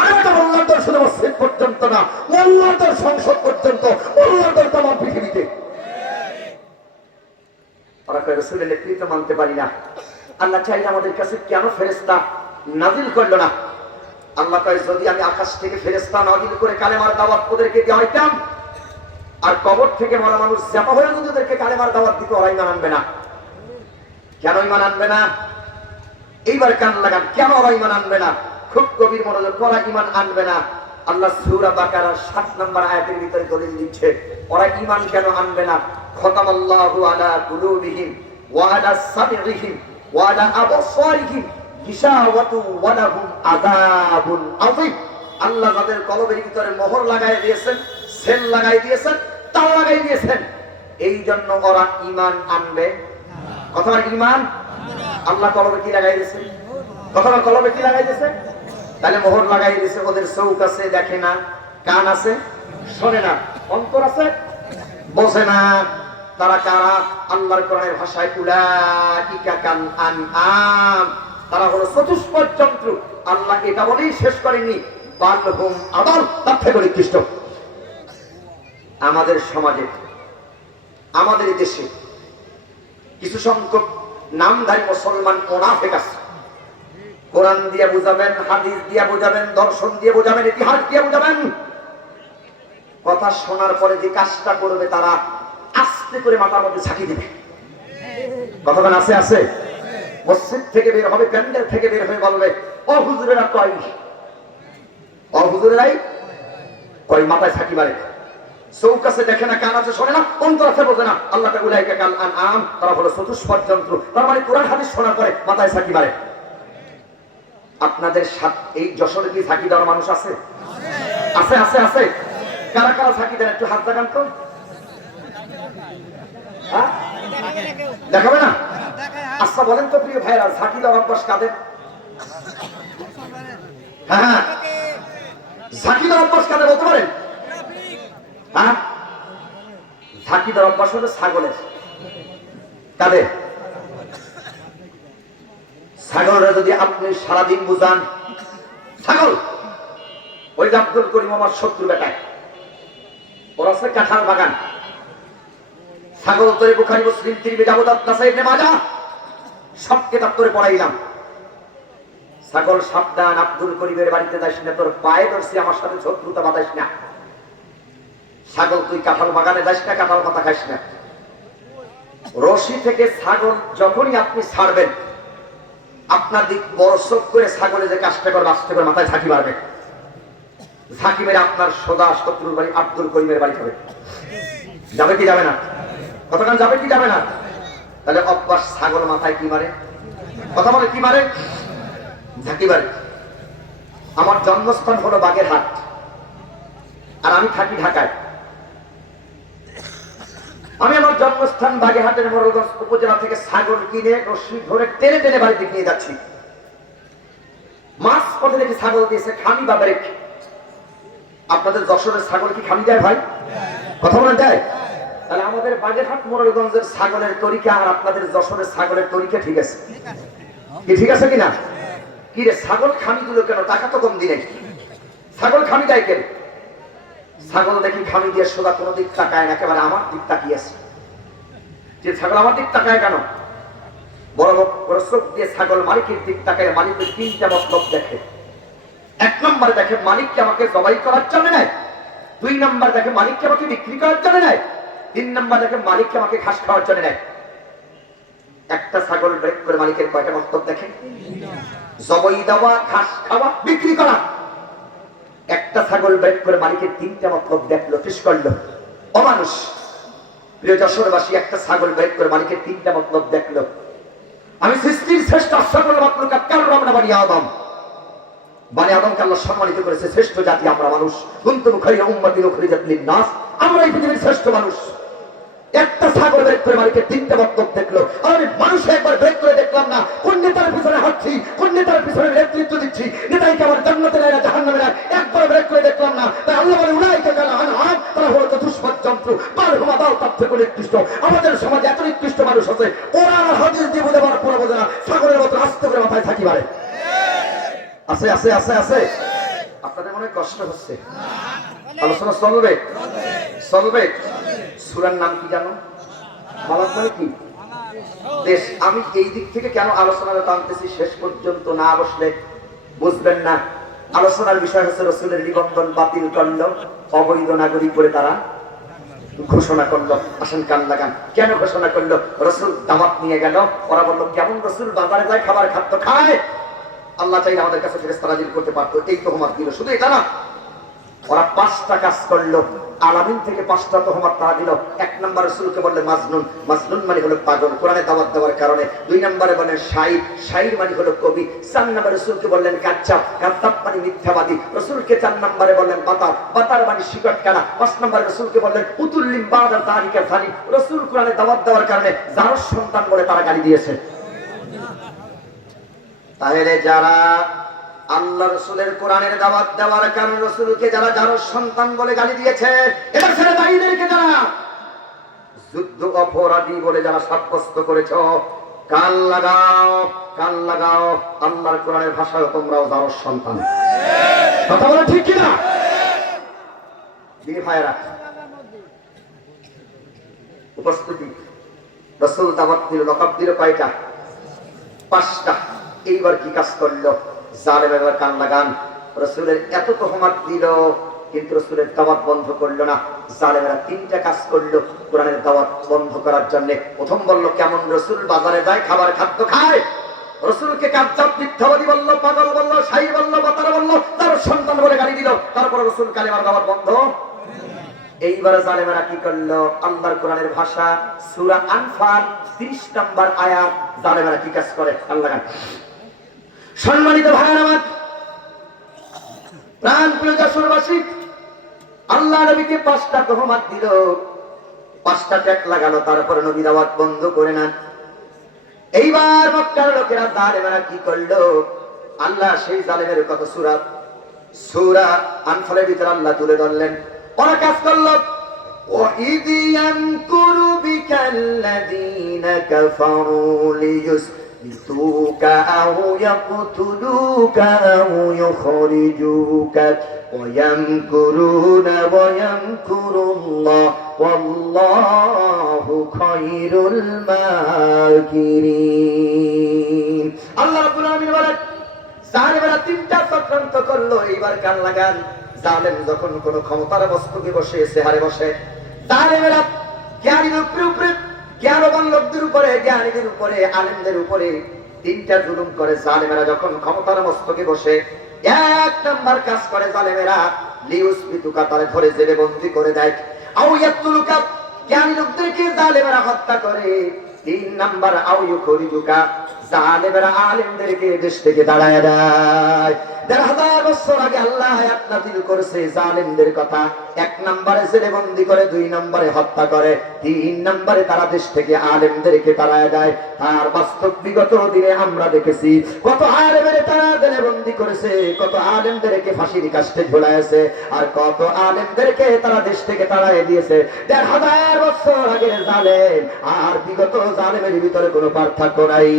আর তো মোল্লার দৌড় শুধু মসজিদ পর্যন্ত না, মোল্লার দৌড় সংসদ পর্যন্ত, মোল্লার দৌড় তামাম পৃথিবীতে। ওরা কয় রাসূলের নেতৃত্ব মানতে পারি না। আল্লাহ চাইলে আমাদের কাছে কেন ফেরেশতা নাযিল করলো না? আল্লাহ কয় যদি আমি আকাশ থেকে ফেরেশতা নাযিল করে কালেমার দাওয়াত ওদেরকে দেওয়া হইতাম, আর কবর থেকে মরা মানুষ জাপা হয়ে যদি ওদেরকে কালেমার দাওয়াত দিত, ওরা ঈমান আনবে না। কেন ঈমান আনবে না? এইবার কান লাগান, কেন ওরা ঈমান আনবে না? খুব গভীর মনোযোগ। ওরা ঈমান আনবে না, আল্লাহ সূরা বাকারার 7 নম্বর আয়াতের ভিতরে দলিল দিচ্ছে। ওরা ঈমান কেন আনবে না? খতামাল্লাহু আলা কুলুবিহিম ওয়া আলা সামিইহিম ওয়া আলা আবসারিহিম গিশাওয়াতু ওয়া লাহুম আযাবুন আযীম। আল্লাহ তাদের কলবের ভিতরে মোহর লাগাই দিয়েছেন, সেল লাগাই দিয়েছেন, তাও লাগাই দিয়েছেন। এই জন্য ওরা ঈমান আনবে। কথা ঈমান, আল্লাহ কলবে কি লাগাই দিয়েছে? কথা কলবে কি লাগাই দিয়েছে? তাহলে মোহর লাগাই দিয়েছে। ওদের চোখ আছে, দেখে না, কান আছে, শোনে না, অন্তর আছে, বোঝে না। তারা কারা? আল্লাহর কোরআনের ভাষায় উলাইকা কাল আনআম, তারা হলো চতুষ্পদ জন্তু। আল্লাহ এটা বলেই শেষ করেনি, বালহুম আদাল, তার থেকে নিকৃষ্ট। আমাদের সমাজে, আমাদের দেশে কিছু সংখ্যক নামধারী মুসলমান মুনাফিক আছে। কোরআন দিয়ে বুঝাবেন, হাদিস দিয়ে বুঝাবেন, দর্শন দিয়ে বুঝাবেন, ইতিহাস দিয়ে বুঝাবেন, কথা শোনার পরে যে কাজটা করবে তারা আস্তে করে মাথার মধ্যে ঝাঁকি দিবে। কতক্ষণ আছে আছে মসজিদ থেকে বের হবে, প্যান্ডেল থেকে বের হয়ে বলবে, ও হুজুরেরা কয়, ও হুজুরেরাই কয়, মাথায় ঝাঁকি মারে। চৌকাছে দেখে না, কান আছে শোনে না, অন্তর আছে বোঝে না। আল্লাহ উলাইকা কাল আনআম, তারা হলো চতুষ্পদ যন্ত্র। তার মানে কোরআন হাদিস শোনার পরে মাথায় ঝাঁকি মারে। আপনাদের এই যশোরে কি ঝাঁকি দেওয়ার মানুষ আছে? আছে আছে আছে। কারা কারা ঝাঁকি দেন একটু হাত দেখান তো। দেখাবে না? আচ্ছা বলেন তো প্রিয় ভাইরা, ঝাঁকি দেওয়ার অভ্যাস কাদের? হ্যাঁ, ঝাঁকি দেওয়ার অভ্যাস কাদের বলতে পারেন? হ্যাঁ, ঝাঁকি দেওয়ার অভ্যাস হলো ছাগলের। কাদের? ছাগলরা যদি আপনি সারাদিন বুঝান, ছাগল ওই যে আব্দুল করিম আমার শত্রু বেটায়, ওর আছে কাঁঠাল বাগান। ছাগল তোরে বুখারী, মুসলিম, তিরমিজি, আবু দাউদ, নাসাঈ, ইবনে মাজাহ সব কিতাব তোরে পড়াইলাম। ছাগল সাবধান, আব্দুল করিমের বাড়িতে যাইস না, তোর পায়ে ধরছি, আমার সাথে শত্রুতা বাঁধাইস না। ছাগল তুই কাঁঠাল বাগানে যাইস না, কাঁঠাল পাতা খাইস না। রশি থেকে ছাগল যখনই আপনি ছাড়বেন, আপনার দিক বড় চোখ করে ছাগলে যে কাজটা করবে আস্তে করে মাথায় ঝাঁকি মারবে। ঝাঁকি মেরে আপনার সোজা শত্রুর বাড়ি আব্দুল করিমের বাড়ি হবে। যাবে কি যাবে না? কতক্ষণ যাবে কি যাবে না? তাহলে অভ্যাস, ছাগল মাথায় কি মারে? কথা বলে কি মারে? ঝাঁকি মারে। আমার জন্মস্থান হলো বাগেরহাট, আর আমি থাকি ঢাকায়। আমি আমার জন্মস্থান বাগেরহাটের মোড়লগঞ্জ উপজেলা থেকে ছাগল কিনে রশি ধরে টেনে টেনে বাড়িতে নিয়ে যাচ্ছি। মাছ পথে দেখি ছাগল দিয়েছে খামি বা ব্রেক। আপনাদের যশোরের ছাগল কি খামি দেয় ভাই? কথা বলে দেয়? তাহলে আমাদের বাগেরহাট মোড়লগঞ্জের ছাগলের তরিকা আর আপনাদের যশোরের ছাগলের তরিকা ঠিক আছে কি? ঠিক আছে কিনা? কি রে, ছাগল খামি দিল কেন? টাকা তো কম দিনে, ছাগল খামি দেয় কেন? ছাগল দেখি খামি দিয়ে সোজা কোনো দিক তাকায় না, একেবারে আমার দিক তাকিয়ে আছে। যে ছাগল আমার দিক তাকায় কেন? বড় বড় চোখ দিয়ে ছাগল মালিকের দিক তাকায়। মালিকের তিনটা মতলব দেখে। এক নম্বর দেখে মালিককে আমাকে জবাই করার জন্য নেয়, দুই নম্বর দেখে মালিককে আমাকে বিক্রি করার জন্য নেয়, তিন নম্বর দেখে মালিককে আমাকে ঘাস খাওয়ার জন্য নেয়। একটা ছাগল ব্রেক করে মালিকের কয়টা মতলব দেখে? জবাই দেওয়া, ঘাস খাওয়া, বিক্রি করা। একটা ছাগল ব্রেক করে মালিকের তিনটা মতলব দেখলো, ফিস করলো। অমানুষ। প্রিয় যশোরবাসী, একটা ছাগল ব্রেক করে মালিকের তিনটা মতলব দেখলো। আমি সৃষ্টির শ্রেষ্ঠ ছাগল মাতলুকা কাররামনা বানি আদম। বানি আদমকে আল্লাহ সম্মানিত করেছে, শ্রেষ্ঠ জাতি আমরা মানুষ। কুনতুম খায়রা উম্মাতিন উখরিজাত লিন-নাস, আমরা এই পৃথিবীর শ্রেষ্ঠ মানুষ। একটা ছাগল ব্রেক করে মালিকের তিনটা মতলব দেখলো। আর আমি মানুষ একবার ব্রেক করে দেখলাম না, কোন নেতার পিছনে হাঁটছি, কোন নেতার পিছনে নেতৃত্ব দিচ্ছি, নেতাইকে আমার জান্নাতে নেয় না জাহান্নামে নেয়, একবার ব্রেক করে দেখলাম না। তাই আল্লাহ বলে উলাইকা কাল আনআম, তারা হলো চতুষ্পদ যন্ত্র, বালহুম আদাল, তার থেকে নিকৃষ্ট। আমাদের সমাজে এত নিকৃষ্ট মানুষ আছে, কোরআন আর হাদিস দিয়ে বোঝাবার পরে বোঝে না, ছাগলের মতো আস্তে করে মাথায় ঝাঁকি মারে। আছে আছে আছে আছে। আপনাদের মনে কষ্ট হচ্ছে? আলোচনা চলবে চলবে। সূরার নাম কি জানো? মালাক মানে কি? দেশ। আমি এই দিক থেকে কেন আলোচনাটা টানতেছি, শেষ পর্যন্ত না বসলে বুঝবেন না। আলোচনার বিষয় হচ্ছে রাসূলের নিবন্ধন বাতিল করলো, অবৈধ নাগরিক বলে তারা ঘোষণা করলো। আসেন কান লাগান। কেন ঘোষণা করলো? রাসূল দাওয়াত নিয়ে গেল, ওরা বললো কেমন রাসূল বাজারে যায় খাবার খাদ্য খায়, আল্লাহ চাইলে আমাদের কাছে ফেরেশতা নাযিল করতে পারতো, এই তহমত দিল। শুধু এটা না, ওরা 5টা কাজ করলো। আলামিন থেকে 5টা তহমত তারা দিল। এক নম্বর রাসূলকে বললেন মাজনুন, মাজনুন মানে হলো পাগল কোরআনে দাওয়াত দেওয়ার কারণে। দুই নম্বরে বলেন শাইর, শাইর মানে হলো কবি। 4 নম্বরে রাসূলকে বললেন কাজ্জাব, কাজ্জাব মানে মিথ্যাবাদী। রাসূলকে 4 নম্বরে বললেন বাতার, বাতার মানে শিকট কানা। 5 নম্বরে রাসূলকে বললেন উতুল্লিম বাদা তারিকা জানি। রাসূল কোরআনে দাওয়াত দেওয়ার কারণে যার সন্তান বলে তারা গালি দিয়েছে। তাহলে যারা আল্লাহ রাসূলের কোরআনের দাওয়াত দেওয়ার কারণে রাসূলকে যারা যার সন্তান বলে গালি দিয়েছে, এবার ছেলে ভাইদেরকে যারা যুদ্ধ অপরাধী বলে যারা সাব্যস্ত করেছ, কান লাগাও, কান লাগাও, আল্লাহর কোরআনের ভাষায় তোমরাও যাও সন্তান। কথা বলে ঠিক কিনা? দিদি ভাইরা উপস্থিতি, রাসূল দাওয়াত দিল, লকাব দিল কয়টা? 5টা। এইবার কি কাজ করলো? জালেম এবার কান লাগান। রাসূলের এত তহমত দিল, কিন্তু রাসূলের দাওয়াত বন্ধ করলো না। জালেমেরা 3টা কাজ করলো কোরআনের দাওয়াত বন্ধ করার জন্য। প্রথম বলল, কেমন রাসূল বাজারে যায়, খাবার খাদ্য খায়, রাসূলকে কাজ্জাব, মিথ্যাবাদী বলল, পাগল বলল, শাহী বলল, বাতারা বলল, তার সন্তান বলে গালি দিল, তারপর রাসূল কালেমার দাওয়াত বন্ধ। এইবার জালেমেরা কি করলো? আল্লাহর কোরআনের ভাষা সূরা আনফাল 30 নম্বর আয়াত, জালেমেরা কি কাজ করে? আল্লাহ গান। সম্মানিত ভাইরা আমার, প্রাণপ্রিয় যশোরবাসী, আল্লাহ নবীকে 5টা তহমত দিল, 5টা ট্যাগ লাগানো, তারপরে নবী দাওয়াত বন্ধ করে নেন। এইবার মক্কার লোকেরা, জালেমেরা কি করলো? আল্লাহ সেই জালেমের কথা সূরা আনফালের ভিতরে আল্লাহ তুলে ধরলেন। ওরা কাজ করলো, وَإِذْ يَمْكُرُ بِكَ الَّذِينَ كَفَرُوا لِيُثْبِتُوكَ أَوْ يَقْتُلُوكَ أَوْ يُخْرِجُوكَ وَيَمْكُرُونَ وَيَمْكُرُ اللَّهُ وَاللَّهُ خَيْرُ الْمَاكِرِينَ। আল্লাহ রাব্বুল আলামিন বলেন, জালেমেরা 3টা চক্রান্ত করলো। এইবার কান লাগান। জালেম যখন কোন ক্ষমতার বস্তুকে বসে চেহারে বসে, জালেমেরা জ্ঞানীদের উপরে, জ্ঞানবান লোকদের উপরে, জ্ঞানীদের উপরে, আলেমদের উপরে 3টা জুলুম করে। জালেমেরা যখন ক্ষমতার মস্তকে বসে, 1 নাম্বার কাজ করে জালেমেরা, লিউসবিতুকা, তারে ধরে জেলে বন্দী করে দেয়। আও ইয়াকতুলুকা, জ্ঞানী লোকদেরকে জালেমেরা হত্যা করে। 3 নাম্বার, আও ইউখরিজুকা, জালেমেরা আলেমদেরকে দেশ থেকে দাঁড়ায় দেয়। 1000 বছর আগে আল্লাহ আয়াত নাযিল করেছে জালেমদের কথা। 1 নম্বরে জেলে বন্দী করে, 2 নম্বরে হত্যা করে, 3 নম্বরে তারা দেশ থেকে আলেমদেরকে তাড়ায় দেয়। আর বাস্তব বিগত দিনে আমরা দেখেছি কত আলেমের তারা জেলে বন্দী করেছে, কত আলেমদেরকে ফাঁসির কাস্টে ঝুলাইছে, আর কত আলেমদেরকে তারা দেশ থেকে তাড়ায় দিয়েছে। 1000 বছর আগের জালেম আর বিগত জালেমের ভিতরে কোনো পার্থক্য নাই।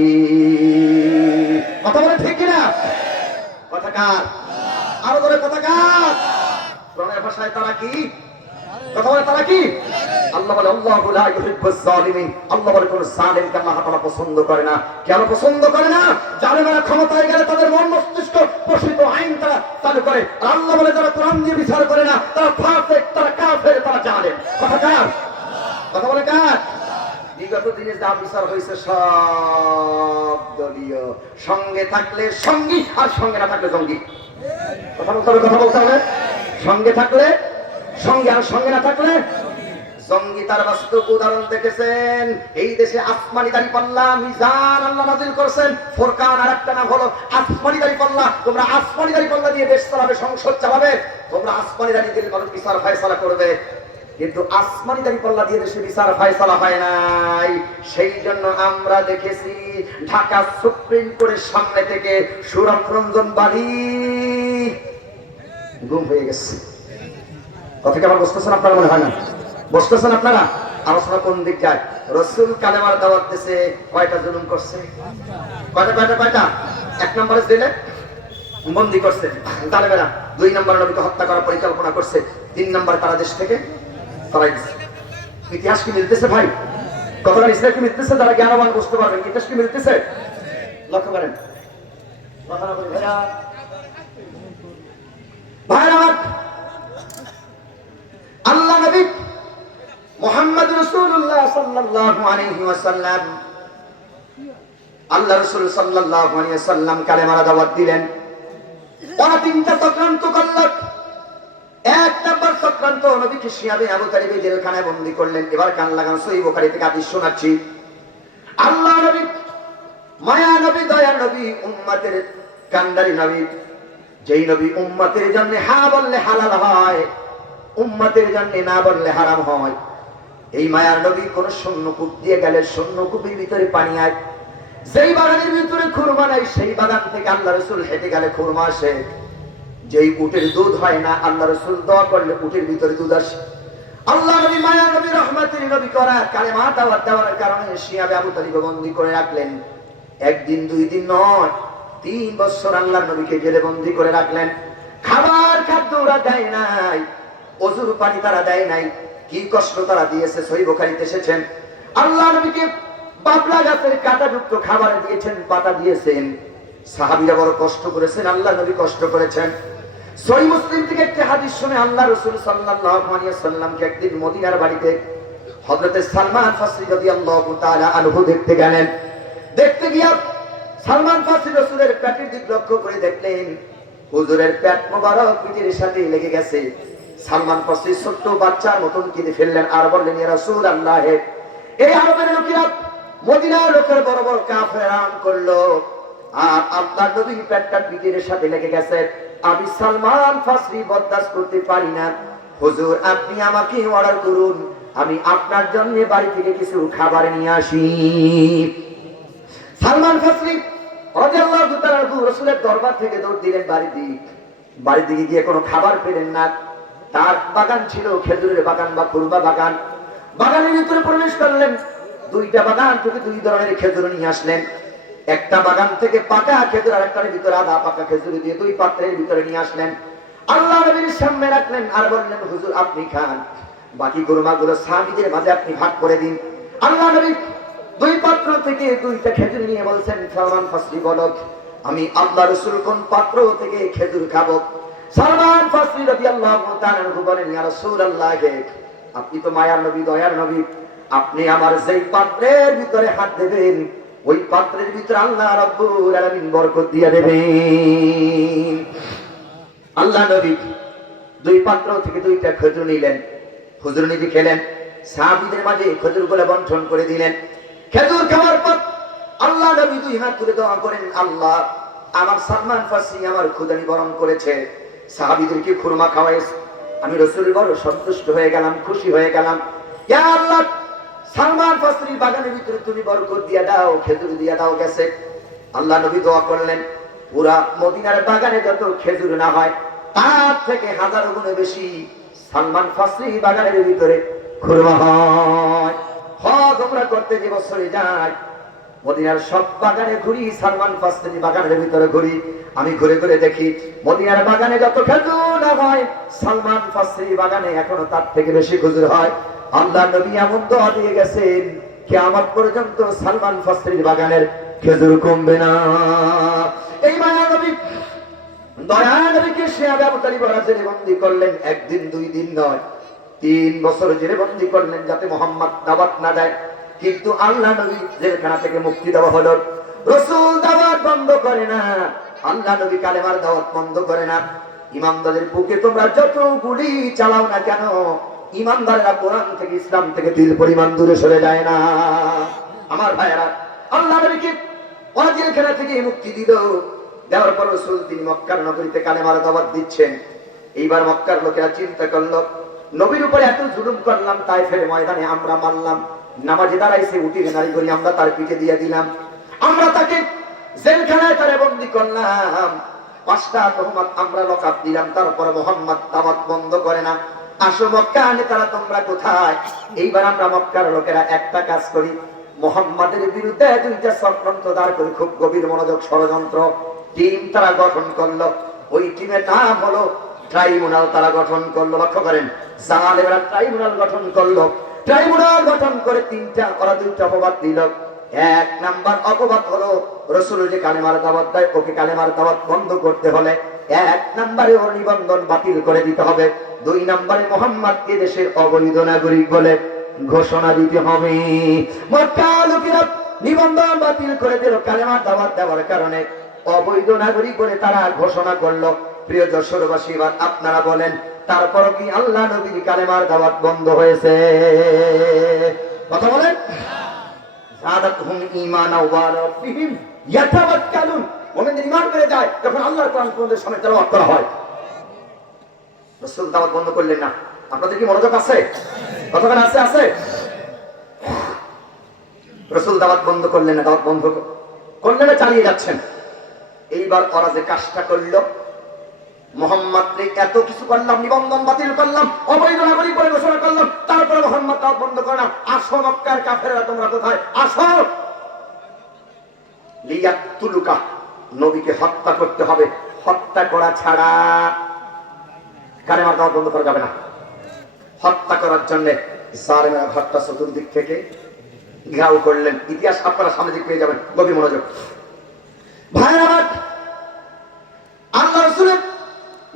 কথা বলে ঠিক কিনা? কথাকার আরো ধরে কথাকার। কোরআনের ভাষায় তারা কি কথা বলে? তারা কি? আল্লাহ বলে, আল্লাহু লা ইউহিব্বুজ জালিমিন। আল্লাহ বলে, কোন জালিমকে আল্লাহ তাআলা পছন্দ করে না। কেন পছন্দ করে না? জালেমেরা ক্ষমতায় গেলে তাদের মন মস্তিষ্ক পোষিত আইন তারা চালু করে। আর আল্লাহ বলে, যারা কোরআন দিয়ে বিচার করে না, তারা ফাসিক, তারা কাফের, তারা জালেম। কথাকার কথা বলে কার? বিগত দিনে যা বিচার হয়েছে সব দলীয়, সঙ্গে থাকলে সঙ্গী আর সঙ্গে না থাকলে জঙ্গি। কথা বলতে হবে, কথা বলতে হবে। সঙ্গে থাকলে সঙ্গে আর সঙ্গে না থাকলে জঙ্গি। তার বাস্তব উদাহরণ দেখেছেন। এই দেশে আসমানি দাঁড়িপাল্লা মিজান আল্লাহ নাযিল করেছেন। ফুরকান আরেকটা নাম হলো আসমানি দাঁড়িপাল্লা। তোমরা আসমানি দাঁড়িপাল্লা দিয়ে দেশ চালাবে, সংসদ চালাবে, তোমরা আসমানি দাঁড়ি দিয়ে মানুষ বিচার ফয়সালা করবে। কিন্তু আসমানি দাঁড়িপাল্লা দিয়ে দেশে বিচার ফয়সালা হয় নাই। সেই জন্য আমরা দেখেছি ঢাকা সুপ্রিম কোর্টের সামনে থেকে সুরত রঞ্জন বালি গুম হয়ে গেছে। কথা কি আমার বুঝতেছেন আপনারা? মনে হয় না বুঝতেছেন আপনারা? আলোচনা কোন দিক যায়? রাসূল কালেমার দাওয়াত দিয়েছে, কয়টা জুলুম করছে? কয়টা? 1 নম্বরে জেলে বন্দী করছে জালেমেরা, 2 নম্বরে নবীকে হত্যা করার পরিকল্পনা করছে, 3 নম্বরে তারা দেশ থেকে তারাই দিচ্ছে। ইতিহাস কি মিলতেছে ভাই? কথাটা ইসলাম কি মিলতেছে? যারা জ্ঞানবান বুঝতে পারবেন ইতিহাস কি মিলতেছে? লক্ষ্য করেন ভাইরা। আল্লাহ নবী মুহাম্মদ রাসূলুল্লাহ সাল্লাল্লাহু আলাইহি ওয়াসাল্লাম, আল্লাহ রাসূল সাল্লাল্লাহু আলাইহি ওয়াসাল্লাম কালেমার দাওয়াত দিলেন। ওরা 3টা চক্রান্ত করলেন। 1 নম্বর চক্রান্ত, নবীকে শিয়াবে আবু তালিব জেলখানায় বন্দী করলেন। এবার কান লাগান, সহিহ বুখারী থেকে হাদিস শোনাচ্ছি। আল্লাহ নবী মায়া নবী, দয়া নবী, উম্মতের কান্ডারি নবী, যেই নবী উম্মতের জন্য হ্যাঁ বললে হালাল হয়, উম্মতের জন্য না বললে হারাম হয়। এই মায়ার নবী কোন শূন্যকূপ দিয়ে গেলে শূন্যকূপের ভিতরে পানি আয়। যেই বাগানের ভিতরে খুরমা নাই, সেই বাগান থেকে আল্লাহ রাসূল হেঁটে গেলে খুরমা আসে। যেই উটের দুধ হয় না, আল্লাহ রাসূল দোয়া করলে উটের ভিতরে দুধ আসে। আল্লাহ নবী মায়া নবী, রহমতের নবী করা কালেমা দাওয়াত দেওয়ার কারণে শিয়াবে আবু তালিব বন্দী করে রাখলেন। একদিন দুই দিন নয়, 3 বছর আল্লাহর নবীকে জেলে বন্দী করে রাখলেন। খাবার খাদ্য ওরা দেয় নাই, ওযুর পানি তারা দেয় নাই। কি কষ্ট তারা দিয়েছে সহিহ বুখারীতে এসেছেন। আল্লাহর নবীকে বাবলা গাছের কাঁটাযুক্ত খাবার দিয়েছেন, পাতা দিয়েছেন। সাহাবীরা বড় কষ্ট করেছেন, আল্লাহর নবী কষ্ট করেছেন। সহিহ মুসলিম থেকে একটি হাদিস শুনে আল্লাহ রাসূল সাল্লাল্লাহু আলাইহি ওয়াসাল্লামকে একদিন মদিনার বাড়িতে হযরত সালমান ফারসি রাদিয়াল্লাহু তাআলা আনহু দেখতে গেলেন। দেখতে গিয়া সালমান ফারসি রাসূলের পেটের দিক লক্ষ্য করে দেখলেন হুজুরের পেট মোবারক পিঠের সাথে লেগে গেছে। সালমান ফারসি ছোট্ট বাচ্চার মতন কেঁদে ফেললেন আর বললেন, ইয়া রাসূলুল্লাহ, এই আরবের লোকেরা মদিনার লোকের বড় বড় কাফেরান করলো, আর আপনার নবীর পেটটা পিঠের সাথে লেগে গেছে। আমি সালমান ফারসি বরদাস্ত করতে পারি না। হুজুর, আপনি আমাকে অর্ডার করুন, আমি আপনার জন্য বাড়ি থেকে কিছু খাবার নিয়ে আসি। সালমান ফারসি রাদিয়াল্লাহু তাআলা রাসূলের দরবার থেকে দৌড় দিলেন বাড়ির দিকে গিয়ে কোনো খাবার পেলেন না। তার বাগান ছিল খেজুরের বাগান বা কুরবা বাগান। বাগানের ভিতরে প্রবেশ করলেন, 2টা বাগান থেকে 2 ধরনের খেজুর নিয়ে আসলেন। একটা বাগান থেকে পাকা খেজুর আর একটার ভিতরে আধা পাকা খেজুর দিয়ে 2 পাত্রের ভিতরে নিয়ে আসলেন। আল্লাহ নবীর সামনে রাখলেন আর বললেন, হুজুর আপনি খান, বাকি কুরবাগুলো সাহাবীদের মাঝে আপনি ভাগ করে দিন। আল্লাহ নবী 2 পাত্র থেকে 2টা খেজুর নিয়ে বলছেন, সালমান ফারসি বলো, আমি আল্লাহ রাসূল কোন পাত্র থেকে খেজুর খাবো? সালমান ফারসি রাদিয়াল্লাহু তাআলা বলেন, ইয়া রাসূলুল্লাহ, আপনি তো মায়ার নবী, দয়ার নবী, আপনি আমার যেই পাত্রের ভিতরে হাত দেবেন ওই পাত্রের ভিতরে আল্লাহ রাব্বুল আলামিন বরকত দিয়ে দেবেন। আল্লাহ নবী 2 পাত্র থেকে 2টা খেজুর নিলেন, হুজুর নিজে খেলেন, সাহাবীদের মাঝে খেজুরগুলো বণ্টন করে দিলেন। খেজুর খাওয়ার পর আল্লাহ নবী 2 হাত তুলে দোয়া করেন, আল্লাহ, আমার সালমান ফারসি আমার ক্ষুধা নিবারণ করেছে, সাহাবীদেরকে খুরমা খাওয়াইছে, আমি রাসূল বড় সন্তুষ্ট হয়ে গেলাম, খুশি হয়ে গেলাম। ইয়া আল্লাহ, সালমান ফারসির বাগানের ভিতরে তুমি বরকত দিয়ে দাও, খেজুর দিয়ে দাও গেছে। আল্লাহ নবী দোয়া করলেন, পুরা মদিনার বাগানে যত খেজুর না হয় তার থেকে 1000 গুণে বেশি সালমান ফারসির বাগানের ভিতরে খুরমা হয়। হজ ওমরা করতে যে বছরে যাই মদিনার সব বাগানে ঘুরি, সালমান ফারসির বাগানের ভিতরে ঘুরি, আমি ঘুরে ঘুরে দেখি মদিনার বাগানে যত খেজুর না হয় সালমান ফারসির বাগানে এখনো তার থেকে বেশি খেজুর হয়। আল্লাহ নবী এমন দোয়া দিয়ে গেছেন, কিয়ামত পর্যন্ত সালমান ফারসির বাগানের খেজুর কমবে না। এই মায়া নবী দয়া নবীকে শিহাবে আবু তালিব জেলে বন্দী করলেন, 1 দিন 2 দিন নয়, 3 বছর জেলে বন্দী করলেন যাতে মুহাম্মদ দাওয়াত না দেয়। কিন্তু আল্লাহ নবী জেলখানা থেকে মুক্তি দেওয়া হলো, রাসূল দাওয়াত বন্ধ করে না, আল্লাহ নবী কালেমার দাওয়াত বন্ধ করে না। ইমানদারের বুকে তোমরা যত গুলি চালাও না কেন, ইমানদাররা কোরআন থেকে ইসলাম থেকে তিল পরিমাণ দূরে সরে যায় না। আমার ভাইয়েরা, আল্লাহ নবীকে জেলখানা থেকে মুক্তি দিল, দেওয়ার পর রাসূল তিনি মক্কার নগরীতে কালেমার দাওয়াত দিচ্ছেন। এইবার মক্কার লোকেরা চিন্তা করলো, নবীর উপরে এত জুলুম করলাম, তায়েফের ময়দানে আমরা মারলাম, নামাজে দাঁড়াইছে উঠিয়ে নারী করি আমরা তার পিঠে দিয়ে দিলাম, আমরা তাকে জেলখানায় তারে বন্দী করলাম, 5টা তহমত আমরা লকআপ দিলাম, তারপর মুহাম্মদ দাওয়াত বন্ধ করে না। আসো মক্কা আনে তারা তোমরা কোথায়? এইবার আমরা মক্কার লোকেরা একটা কাজ করি, মুহাম্মাদের বিরুদ্ধে 2টা চক্রান্ত দাঁড় করি, খুব গভীর মনোযোগ ষড়যন্ত্র টিম তারা গঠন করলো। ওই টিমের নাম হলো ট্রাইব্যুনাল। তারা গঠন করলো, লক্ষ্য করেন, জালেমরা ট্রাইব্যুনাল গঠন করলো। ট্রাইব্যুনাল গঠন করে 2টা অপবাদ দিল। 1 নাম্বার অপবাদ হলো রাসূল যে কালেমার দাওয়াত দেয় ওকে কালেমার দাওয়াত বন্ধ করতে হলে 1 নম্বরে ওর নিবন্ধন বাতিল করে দিতে হবে। 2 নম্বরে মুহাম্মদকে দেশের অবৈধ নাগরিক বলে ঘোষণা দিতে হবে। মক্কার লোকেরা নিবন্ধন বাতিল করে দিল কালেমার দাওয়াত দেওয়ার কারণে, অবৈধ নাগরিক বলে তারা ঘোষণা করলো। প্রিয় যশোরবাসী, এবার আপনারা বলেন, তারপরও কি আল্লাহ নবীর কালেমার দাওয়াত বন্ধ হয়েছে? কথা বলেন। যাদাতহুম ঈমানা ওয়া রাব্বিহিম ইয়াতাওয়াক্কালুন। মুমিনদের ঈমান বেড়ে যায় যখন আল্লাহর কোরআন কোরআনের সামনে তেলাওয়াত করা হয়। রাসূল দাওয়াত বন্ধ করলেন না। আপনাদের কি মনোযোগ আছে? কতক্ষণ আছে? আছে। রাসূল দাওয়াত বন্ধ করলেন না, দাওয়াত বন্ধ করলেন না, চালিয়ে যাচ্ছেন। এইবার ওরা যে কাজটা করলো, মুহাম্মদকে এত কিছু করলাম, নিবন্ধন বাতিল করলাম, অবৈধ নাগরিক বলে ঘোষণা করলাম, তারপরে মুহাম্মদ দাওয়াত বন্ধ করে না। আসো মক্কার কাফেররা তোমরা কোথায়? আসো। লিয়াকতুলুকা, নবীকে হত্যা করতে হবে, হত্যা করা ছাড়া কালেমার দাওয়াত বন্ধ করা যাবে না। হত্যা করার জন্য জালেমেরা ঘরটা চতুর্দিক থেকে ঘেরাও করলেন। ইতিহাস আপনারা সামনে দিক পেয়ে যাবেন, গভীর মনোযোগ। ভাইরা আমার, আল্লাহ রাসূলের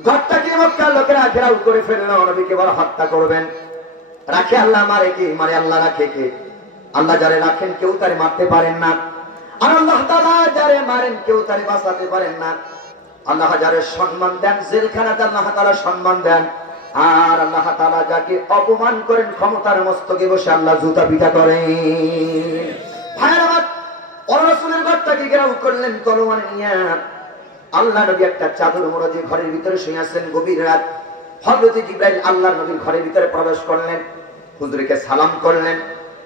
ঘরটাকে মক্কার লোকেরা ঘেরাও করে ফেলল, নবীকে বড় হত্যা করবেন। রাখে আল্লাহ, মারে কে? মারে আল্লাহ, রাখে কে? আল্লাহ যারে রাখেন কেউ তারে মারতে পারেন না, আর আল্লাহ তাআলা যারে মারেন কেউ তারে বাঁচাতে পারেন না। আল্লাহ যারে সম্মান দেন, জেলখানাতে আল্লাহ তাআলা সম্মান দেন, আর আল্লাহ তাআলা যাকে অপমান করেন ক্ষমতার মস্তকে বসে আল্লাহ জুতা পিটা করেন। ভাইরা আমার, রাসূলের ঘরটাকে ঘেরাও করলেন তলোয়ার নিয়ে। আল্লাহ নবী একটা চাদর মোড়া দিয়ে ঘরের ভিতরে শুয়ে আছেন। গভীর রাত, হযরত জিবরাইল আল্লাহর নবীর ঘরের ভিতরে প্রবেশ করলেন, হুজুরকে সালাম করলেন।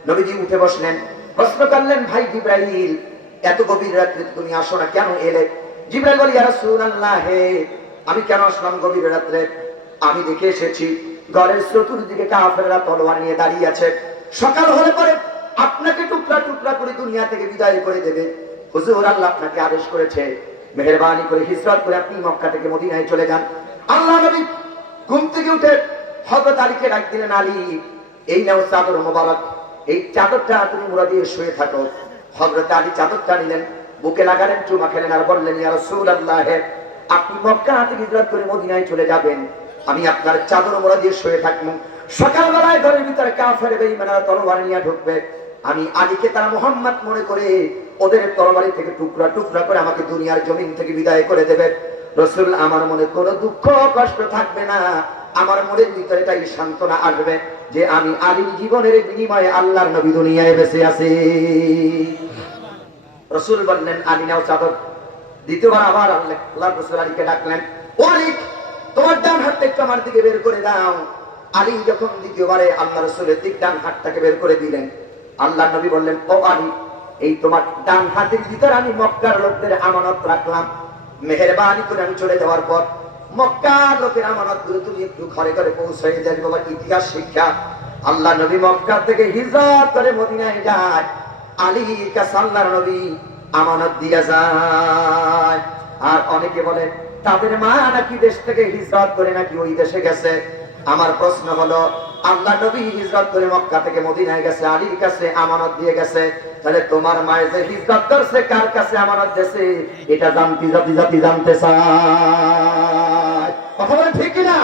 নবীজি উঠে বসলেন, প্রশ্ন করলেন, ভাই জিবরাইল, এত গভীর রাতে তুমি আসো না, কেন এলে? জিবরাইল বলে, ইয়া রাসূলুল্লাহ, আমি কেন আসলাম গভীর রাতে? আমি দেখে এসেছি ঘরের চতুর্দিকে কাফেররা তলোয়ার নিয়ে দাঁড়িয়ে আছে। সকাল হলে পরে আপনাকে টুকরা টুকরা করে দুনিয়া থেকে বিদায় করে দেবে। হুজুর, আল্লাহ আপনাকে আদেশ করেছে, মেহেরবানি করে হিজরত করে আপনি মক্কা থেকে মদিনায় চলে যান। আল্লাহ নবী ঘুম থেকে উঠে হযরত আলীকে ডাক দিলেন, আলী, এই নাও চাদর মোবারক, এই চাদরটা তুমি মুড়া দিয়ে শুয়ে থাকো। হযরত আলী চাদরটা নিলেন, বুকে লাগালেন, চুমা খেলেন, আর বললেন, ইয়া রাসূলুল্লাহ, আপনি মক্কা থেকে হিজরত করে মদিনায় চলে যাবেন, আমি আপনার চাদর মোড়া দিয়ে শুয়ে থাকবো। সকালবেলায় ঘরের ভিতরে কাফের বেঈমানরা তরবারি নিয়ে ঢুকবে, আমি আলীকে তারা মুহাম্মদ মনে করে ওদের তরবারি থেকে টুকরা টুকরা করে আমাকে দুনিয়ার জমিন থেকে বিদায় করে দেবে। রাসূল, আমার মনে কোনো দুঃখ কষ্ট থাকবে না, আমার মনের ভিতরে তাই সান্ত্বনা আসবে যে আমি আলীর জীবনের বিনিময়ে আল্লাহর নবী দুনিয়ায় বেঁচে আছি। রাসূল বললেন, আলী নাও চাদর। দ্বিতীয়বার আবার আল্লাহ রাসূল আলীকে ডাকলেন, ও আলী, তোমার ডান হাতটা একটু আমার দিকে বের করে দাও। আলী যখন দ্বিতীয়বারে আল্লাহ রাসূলের দিক ডান হাতটাকে বের করে দিলেন, আল্লাহ নবী বললেন, ও আলী, এই তোমার ডান হাতের ভিতরে আমি মক্কার লোকদের আমানত রাখলাম, মেহেরবানি করে আমি চলে যাওয়ার পর মক্কার লোকের আমানত গুলো তুমি একটু ঘরে ঘরে পৌঁছে যাবে। বাবা, ইতিহাস শিক্ষা। আল্লাহ নবী মক্কা থেকে হিজরত করে মদিনায় যায়, আলীর কাছে আল্লাহর নবী আমানত দিয়ে যায়। আর অনেকে বলে তাদের মা নাকি দেশ থেকে হিজরত করে নাকি ওই দেশে গেছে। আমার প্রশ্ন হলো, আল্লাহ নবী হিজরত করে মক্কা থেকে মদিনায় গেছে, আলীর কাছে আমানত দিয়ে গেছে, তাহলে তোমার মায়ের যে হিজরত করছে কার কাছে আমানত দিয়েছে এটা জানতে জানতে চায়। কথা বলে ঠিক কিনা?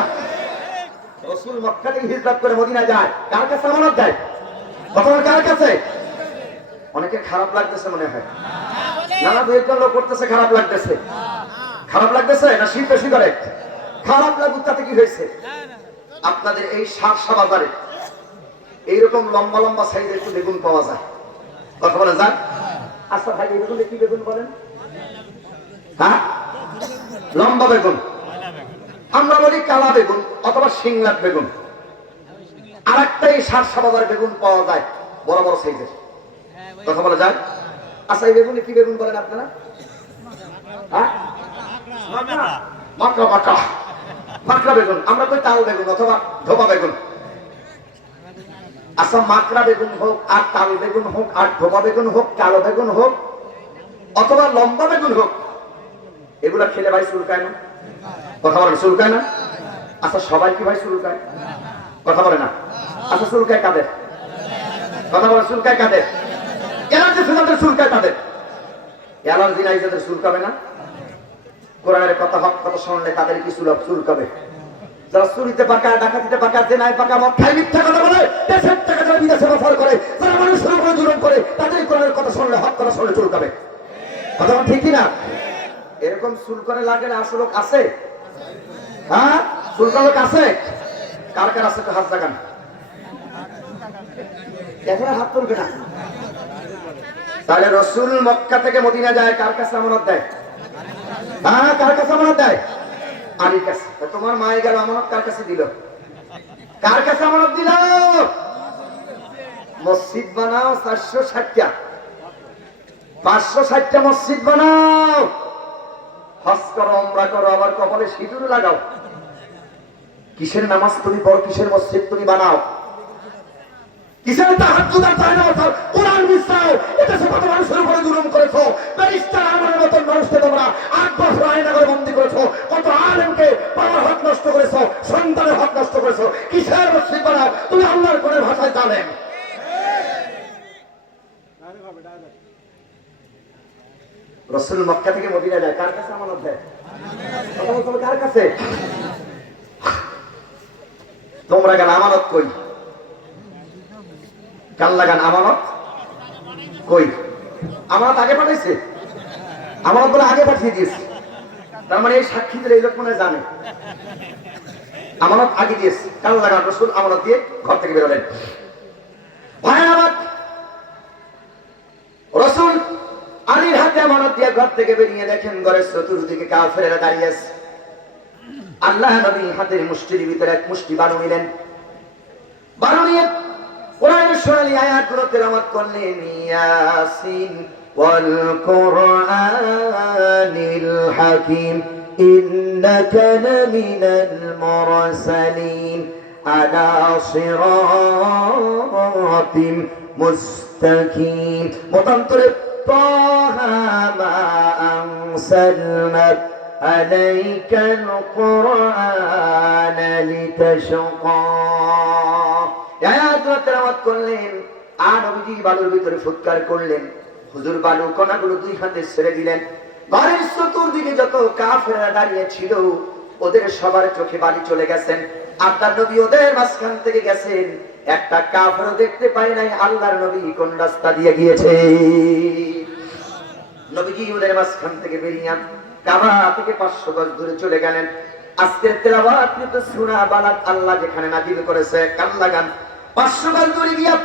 রাসূল মক্কা থেকে হিজরত করে মদিনা যায়, কার কাছে আমানত দেয়? কথা বলে কার কাছে? অনেকে খারাপ লাগতেছে মনে হয়, নানা দুই একজন লোক করতেছে, খারাপ লাগতেছে। খারাপ লাগতেছে না শীত বেশি করে? খারাপ লাগুক, তাতে কি হয়েছে? আপনাদের এই শাকসা বাজারে এইরকম লম্বা লম্বা সাইজের একটু বেগুন পাওয়া যায়। কথা বলে যান। আচ্ছা ভাই, এই বেগুন কি বেগুন বলেন? হ্যাঁ, লম্বা বেগুন। আমরা বলি কালা বেগুন অথবা সিংলাট বেগুন। আর একটা এই শাকসা বাজারে বেগুন পাওয়া যায় বড় বড় সাইজের। কথা বলে যায়। আচ্ছা, এই বেগুনে কি বেগুন বলেন আপনারা? হ্যাঁ, মাকড়া মাকড়া মাকড়া বেগুন। আমরা তো তাল বেগুন অথবা ধোপা বেগুন। আচ্ছা, মাকড়া বেগুন হোক আর তাল বেগুন হোক আর ধোপা বেগুন হোক, কালো বেগুন হোক অথবা লম্বা বেগুন হোক, এগুলা খেলে ভাই চুলকায় না? কথা বলে চুলকায় না? আচ্ছা, সবাই কি ভাই চুলকায়? কথা বলে না? আচ্ছা, চুলকায় কাদের? কথা বলে চুলকায় কাদের? অ্যালার্জি যাদের চুলকায় তাদের। অ্যালার্জি নাই যাদের চুলকাবে না? কোরআনের কথা হক কথা শুনলে তাদের কি চুলকাবে? যারা চুরিতে পাকা, ডাকাতিতে পাকা, জেনায় পাকা, মদ খায়, মিথ্যা কথা বলে, দেশের টাকা যারা বিদেশে বফর করে, যারা মানুষের উপরে জুলুম করে, তাদের কোরআনের কথা শুনলে, হক কথা শুনলে চুলকাবে। কথা ঠিক কি না? এরকম চুলকানে লাগে না আসল লোক আছে? হ্যাঁ, চুলকান লোক আছে? কার কার আছে? হাত জাগান। এখন হাত তুলবে না। তাহলে রাসূল মক্কা থেকে মদিনা যায়, কার কাছে আমানত দেয়? হ্যাঁ, কার কাছে আমানত দেয়? আলীর কাছে। তোমার মায়ে গেল আমানত কার কাছে দিল? কার কাছে আমানত দিল? মসজিদ বানাও 460টা, 560টা মসজিদ বানাও, হজ করো, উমরা করো, আবার কপালে সিঁদুর লাগাও। কিসের নামাজ তুমি পড়ো? কিসের মসজিদ তুমি বানাও? কিসের তাহাজ্জুদ আর তাহজ্জুদ কোরআন মিসাও? এটা সব কত মানুষের উপরে জুলুম করেছো, ব্যারিস্টার রাসূল মক্কা থেকে মদিনা যায়, কার কাছে আমানত দেয়? কার কাছে? তোমরা গান আমানত কই? কাল লাগান আমানত কই? আমানত আগে পাঠাইছে, আমানত বলে আগে পাঠিয়ে দিয়েছে। তার মানে এই সাক্ষীদের এই লোক মনে জানে আমানত আগে দিয়েছে। কাল লাগান রাসূল আমানত দিয়ে ঘর থেকে বেরোলেন। ভাই আমার, রাসূল আলীর হাতে আমানত দিয়ে ঘর থেকে বেরিয়ে দেখেন ঘরের চতুর্দিকে কাফেরেরা দাঁড়িয়ে আছে। আল্লাহ নবী হাতের মুষ্টির ভিতরে এক মুষ্টি বালু নিলেন, বালু নিয়ে কোরআনের সোনালী আয়াতগুলো তেলাওয়াত করলেন। ইয়াসিন ওয়াল কুরআনিল হাকীম ইন্নাকা লামিনাল মুরসালিন আলা সিরাতিম মুস্তাকিম। মতান্তরে তাহা মা আনসালনা আলাইকাল কুরআনা লিতাশকা। আয়াতগুলো তেলাওয়াত করলেন আর নবীজি বালুর ভিতরে ফুৎকার করলেন। হুজুর বালু কণাগুলো দুই হাতে ছেড়ে দিলেন। ঘরের চতুর্দিকে যত কাফেররা দাঁড়িয়ে ছিল ওদের সবার চোখে বালি চলে গেছেন। আল্লাহর নবী ওদের মাঝখান থেকে গেছেন, একটা কাফেরও দেখতে পায় নাই আল্লাহর নবী কোন রাস্তা দিয়ে গিয়েছে। নবীজি ওদের মাঝখান থেকে বেরিয়ে কাবা থেকে 500 গজ দূরে চলে গেলেন। আজকের তেলাওয়াত কিন্তু সূরা বালাদ আল্লাহ যেখানে নাযিল করেছে, কান লাগান 500 গজ দূরে গিয়া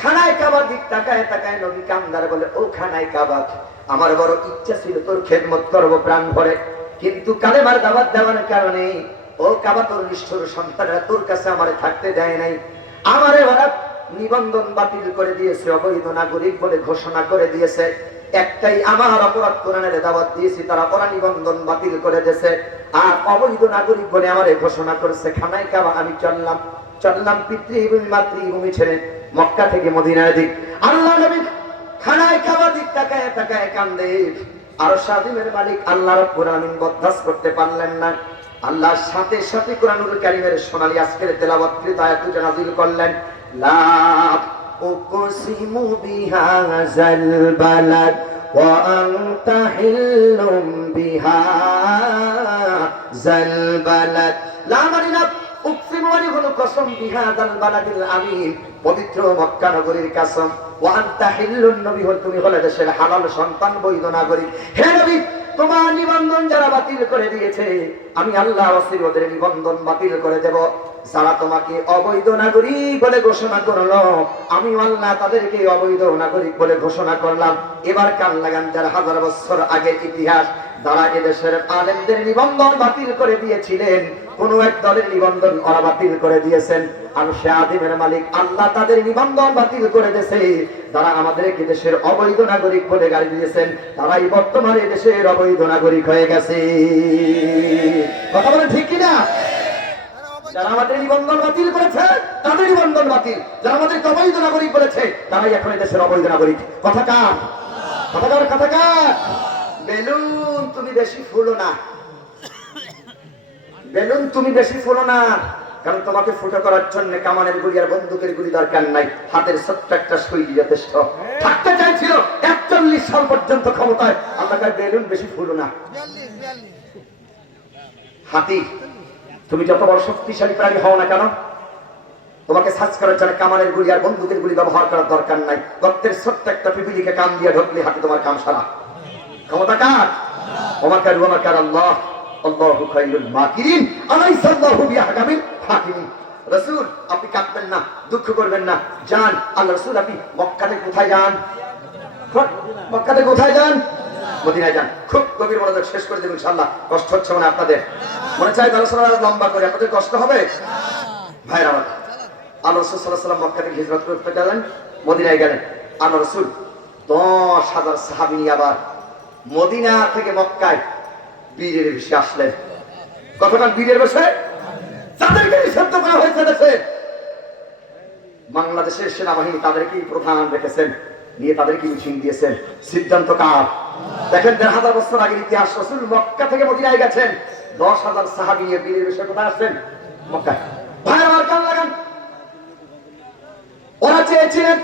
খানায় কাবার দিক তাকায় তাকায় নবী কামদার বলে, ও খানায় কাবা, আমার বড় ইচ্ছা ছিল তোর খেদমত করব প্রাণ ভরে, কিন্তু কালেমার দাওয়াত দেওয়ার কারণে ও কাবা তোর নিষ্ঠুর সন্তানরা তোর কাছে আমারে থাকতে দেয় নাই। আমারে ওরা নিবন্ধন বাতিল করে দিয়েছে, অবৈধ নাগরিক বলে ঘোষণা করে দিয়েছে। একটাই আমার অপরাধ, কোরআনের দাওয়াত দিয়েছি, তারা ওরা নিবন্ধন বাতিল করে দিয়েছে আর অবৈধ নাগরিক বলে আমারে ঘোষণা করেছে। খানায় কাবা আমি চললাম পিতৃভূমি মাতৃভূমি ছেড়ে মক্কা থেকে মদিনার দিক। আল্লাহ নবী খানায় কাবা দিক তাকায় তাকায় কান্দে। আর শাদিমের মালিক আল্লাহ রাব্বুল আলামিন বরদাস্ত করতে পারলেন না। আল্লাহর সাথে সাথে কোরআনুল কারীমের সোনালী আজকের তেলাওয়াতকৃত আয়াতটি নাযিল করলেন। লা উকসিমু বিহাযাল বালাদ ওয়া আনতা হিল্লুম বিহাযাল বালাদ। লা মারিনা উকসিমু মানে হলো কসম, বিহাযাল বালাদিল আমিন পবিত্র মক্কা নগরীর কসম। ওয়া আনতা হিল্লুন নবী হল তুমি হলে দেশের হালাল সন্তান বৈধ নাগরিক। হে নবী, তোমার নিবন্ধন যারা বাতিল করে দিয়েছে আমি আল্লাহ ওয়াসির ওদের নিবন্ধন বাতিল করে দেব। যারা তোমাকে অবৈধ নাগরিক বলে ঘোষণা করলো আমি আল্লাহ তাদেরকে অবৈধ নাগরিক বলে ঘোষণা করলাম। এবার কান লাগান, যারা 1000 বছর আগের ইতিহাস, যারা এদেশের আলেমদের নিবন্ধন বাতিল করে দিয়েছিলেন, কোন এক দলের নিবন্ধন ওরা বাতিল করে দিয়েছেন, আর সে আদিমের মালিক আল্লাহ তাদের নিবন্ধন বাতিল করে দিয়েছে। যারা আমাদেরকে দেশের অবৈধ নাগরিক বলে গালি দিয়েছেন তারাই বর্তমানে দেশের অবৈধ নাগরিক হয়ে গেছে। কথা বলেন ঠিক কিনা? যারা আমাদের নিবন্ধন বাতিল করেছে তাদের নিবন্ধন বাতিল, যারা আমাদের অবৈধ নাগরিক বলেছে তারাই এখন দেশের অবৈধ নাগরিক। কথা কার? কথা কার? বেলুন তুমি বেশি ফুলো না, বেলুন তুমি বেশি ফুলো না, কারণ তোমাকে ফুটো করার জন্য কামানের গুলি আর বন্দুকের গুলি দরকার নাই, হাতের ছোট্ট একটা সুই যথেষ্ট। থাকতে চাইছিল 41 সাল পর্যন্ত ক্ষমতায়, আমরা বেলুন বেশি ফুলো না। হাতি তুমি যত বড় শক্তিশালী প্রাণী হও না কেন, তোমাকে সার্চ করার জন্য কামানের গুলি আর বন্দুকের গুলি ব্যবহার করার দরকার নাই। গর্তের ছোট্ট একটা পিপিলিকে কান দিয়ে ঢুকলে হাতে তোমার কাম সারা। ক্ষমতা কার? ওমা কার আল্লাহ, আল্লাহু খায়রুল মাকিরিন, আলাইসা আল্লাহু বিআহকামিল হাকিমিন। রাসূল আপনি কাঁদবেন না, দুঃখ করবেন না, যান। আল্লাহ রাসূল আপনি মক্কাতে কোথায় যান? মক্কাতে কোথায় যান? মদিনায় যান। খুব গভীর মনোযোগ, শেষ করে দেব ইনশাআল্লাহ। কষ্ট হচ্ছে মানে আপনাদের মনে চাই আলোচনা লম্বা করে, আপনাদের কষ্ট হবে ভাইরা আমার। আল্লাহ রাসূল সাল্লাল্লাহু আলাইহি ওয়াসাল্লাম মক্কা থেকে হিজরত করতে গেলেন, মদিনায় গেলেন। আল্লাহ রাসূল 10,000 সাহাবী নিয়ে আবার মদিনা থেকে মক্কায় বীরের বেশে আসলেন। কতটা বীরের বেশে? যাদেরকে নিষিদ্ধ করা হয়েছে দেশে, বাংলাদেশের সেনাবাহিনী তাদেরকেই প্রধান রেখেছেন, নিয়ে তাদেরকে মিছিল দিয়েছেন। সিদ্ধান্ত কার? দেখেন 1,500 বছর আগের ইতিহাস। রাসূল মক্কা থেকে মদিনায় গেছেন, 10,000 সাহাবী নিয়ে বীরের বেশে কোথায় আসছেন? মক্কায়। ভাই আমার কান লাগান, ওরা চেয়েছিলেন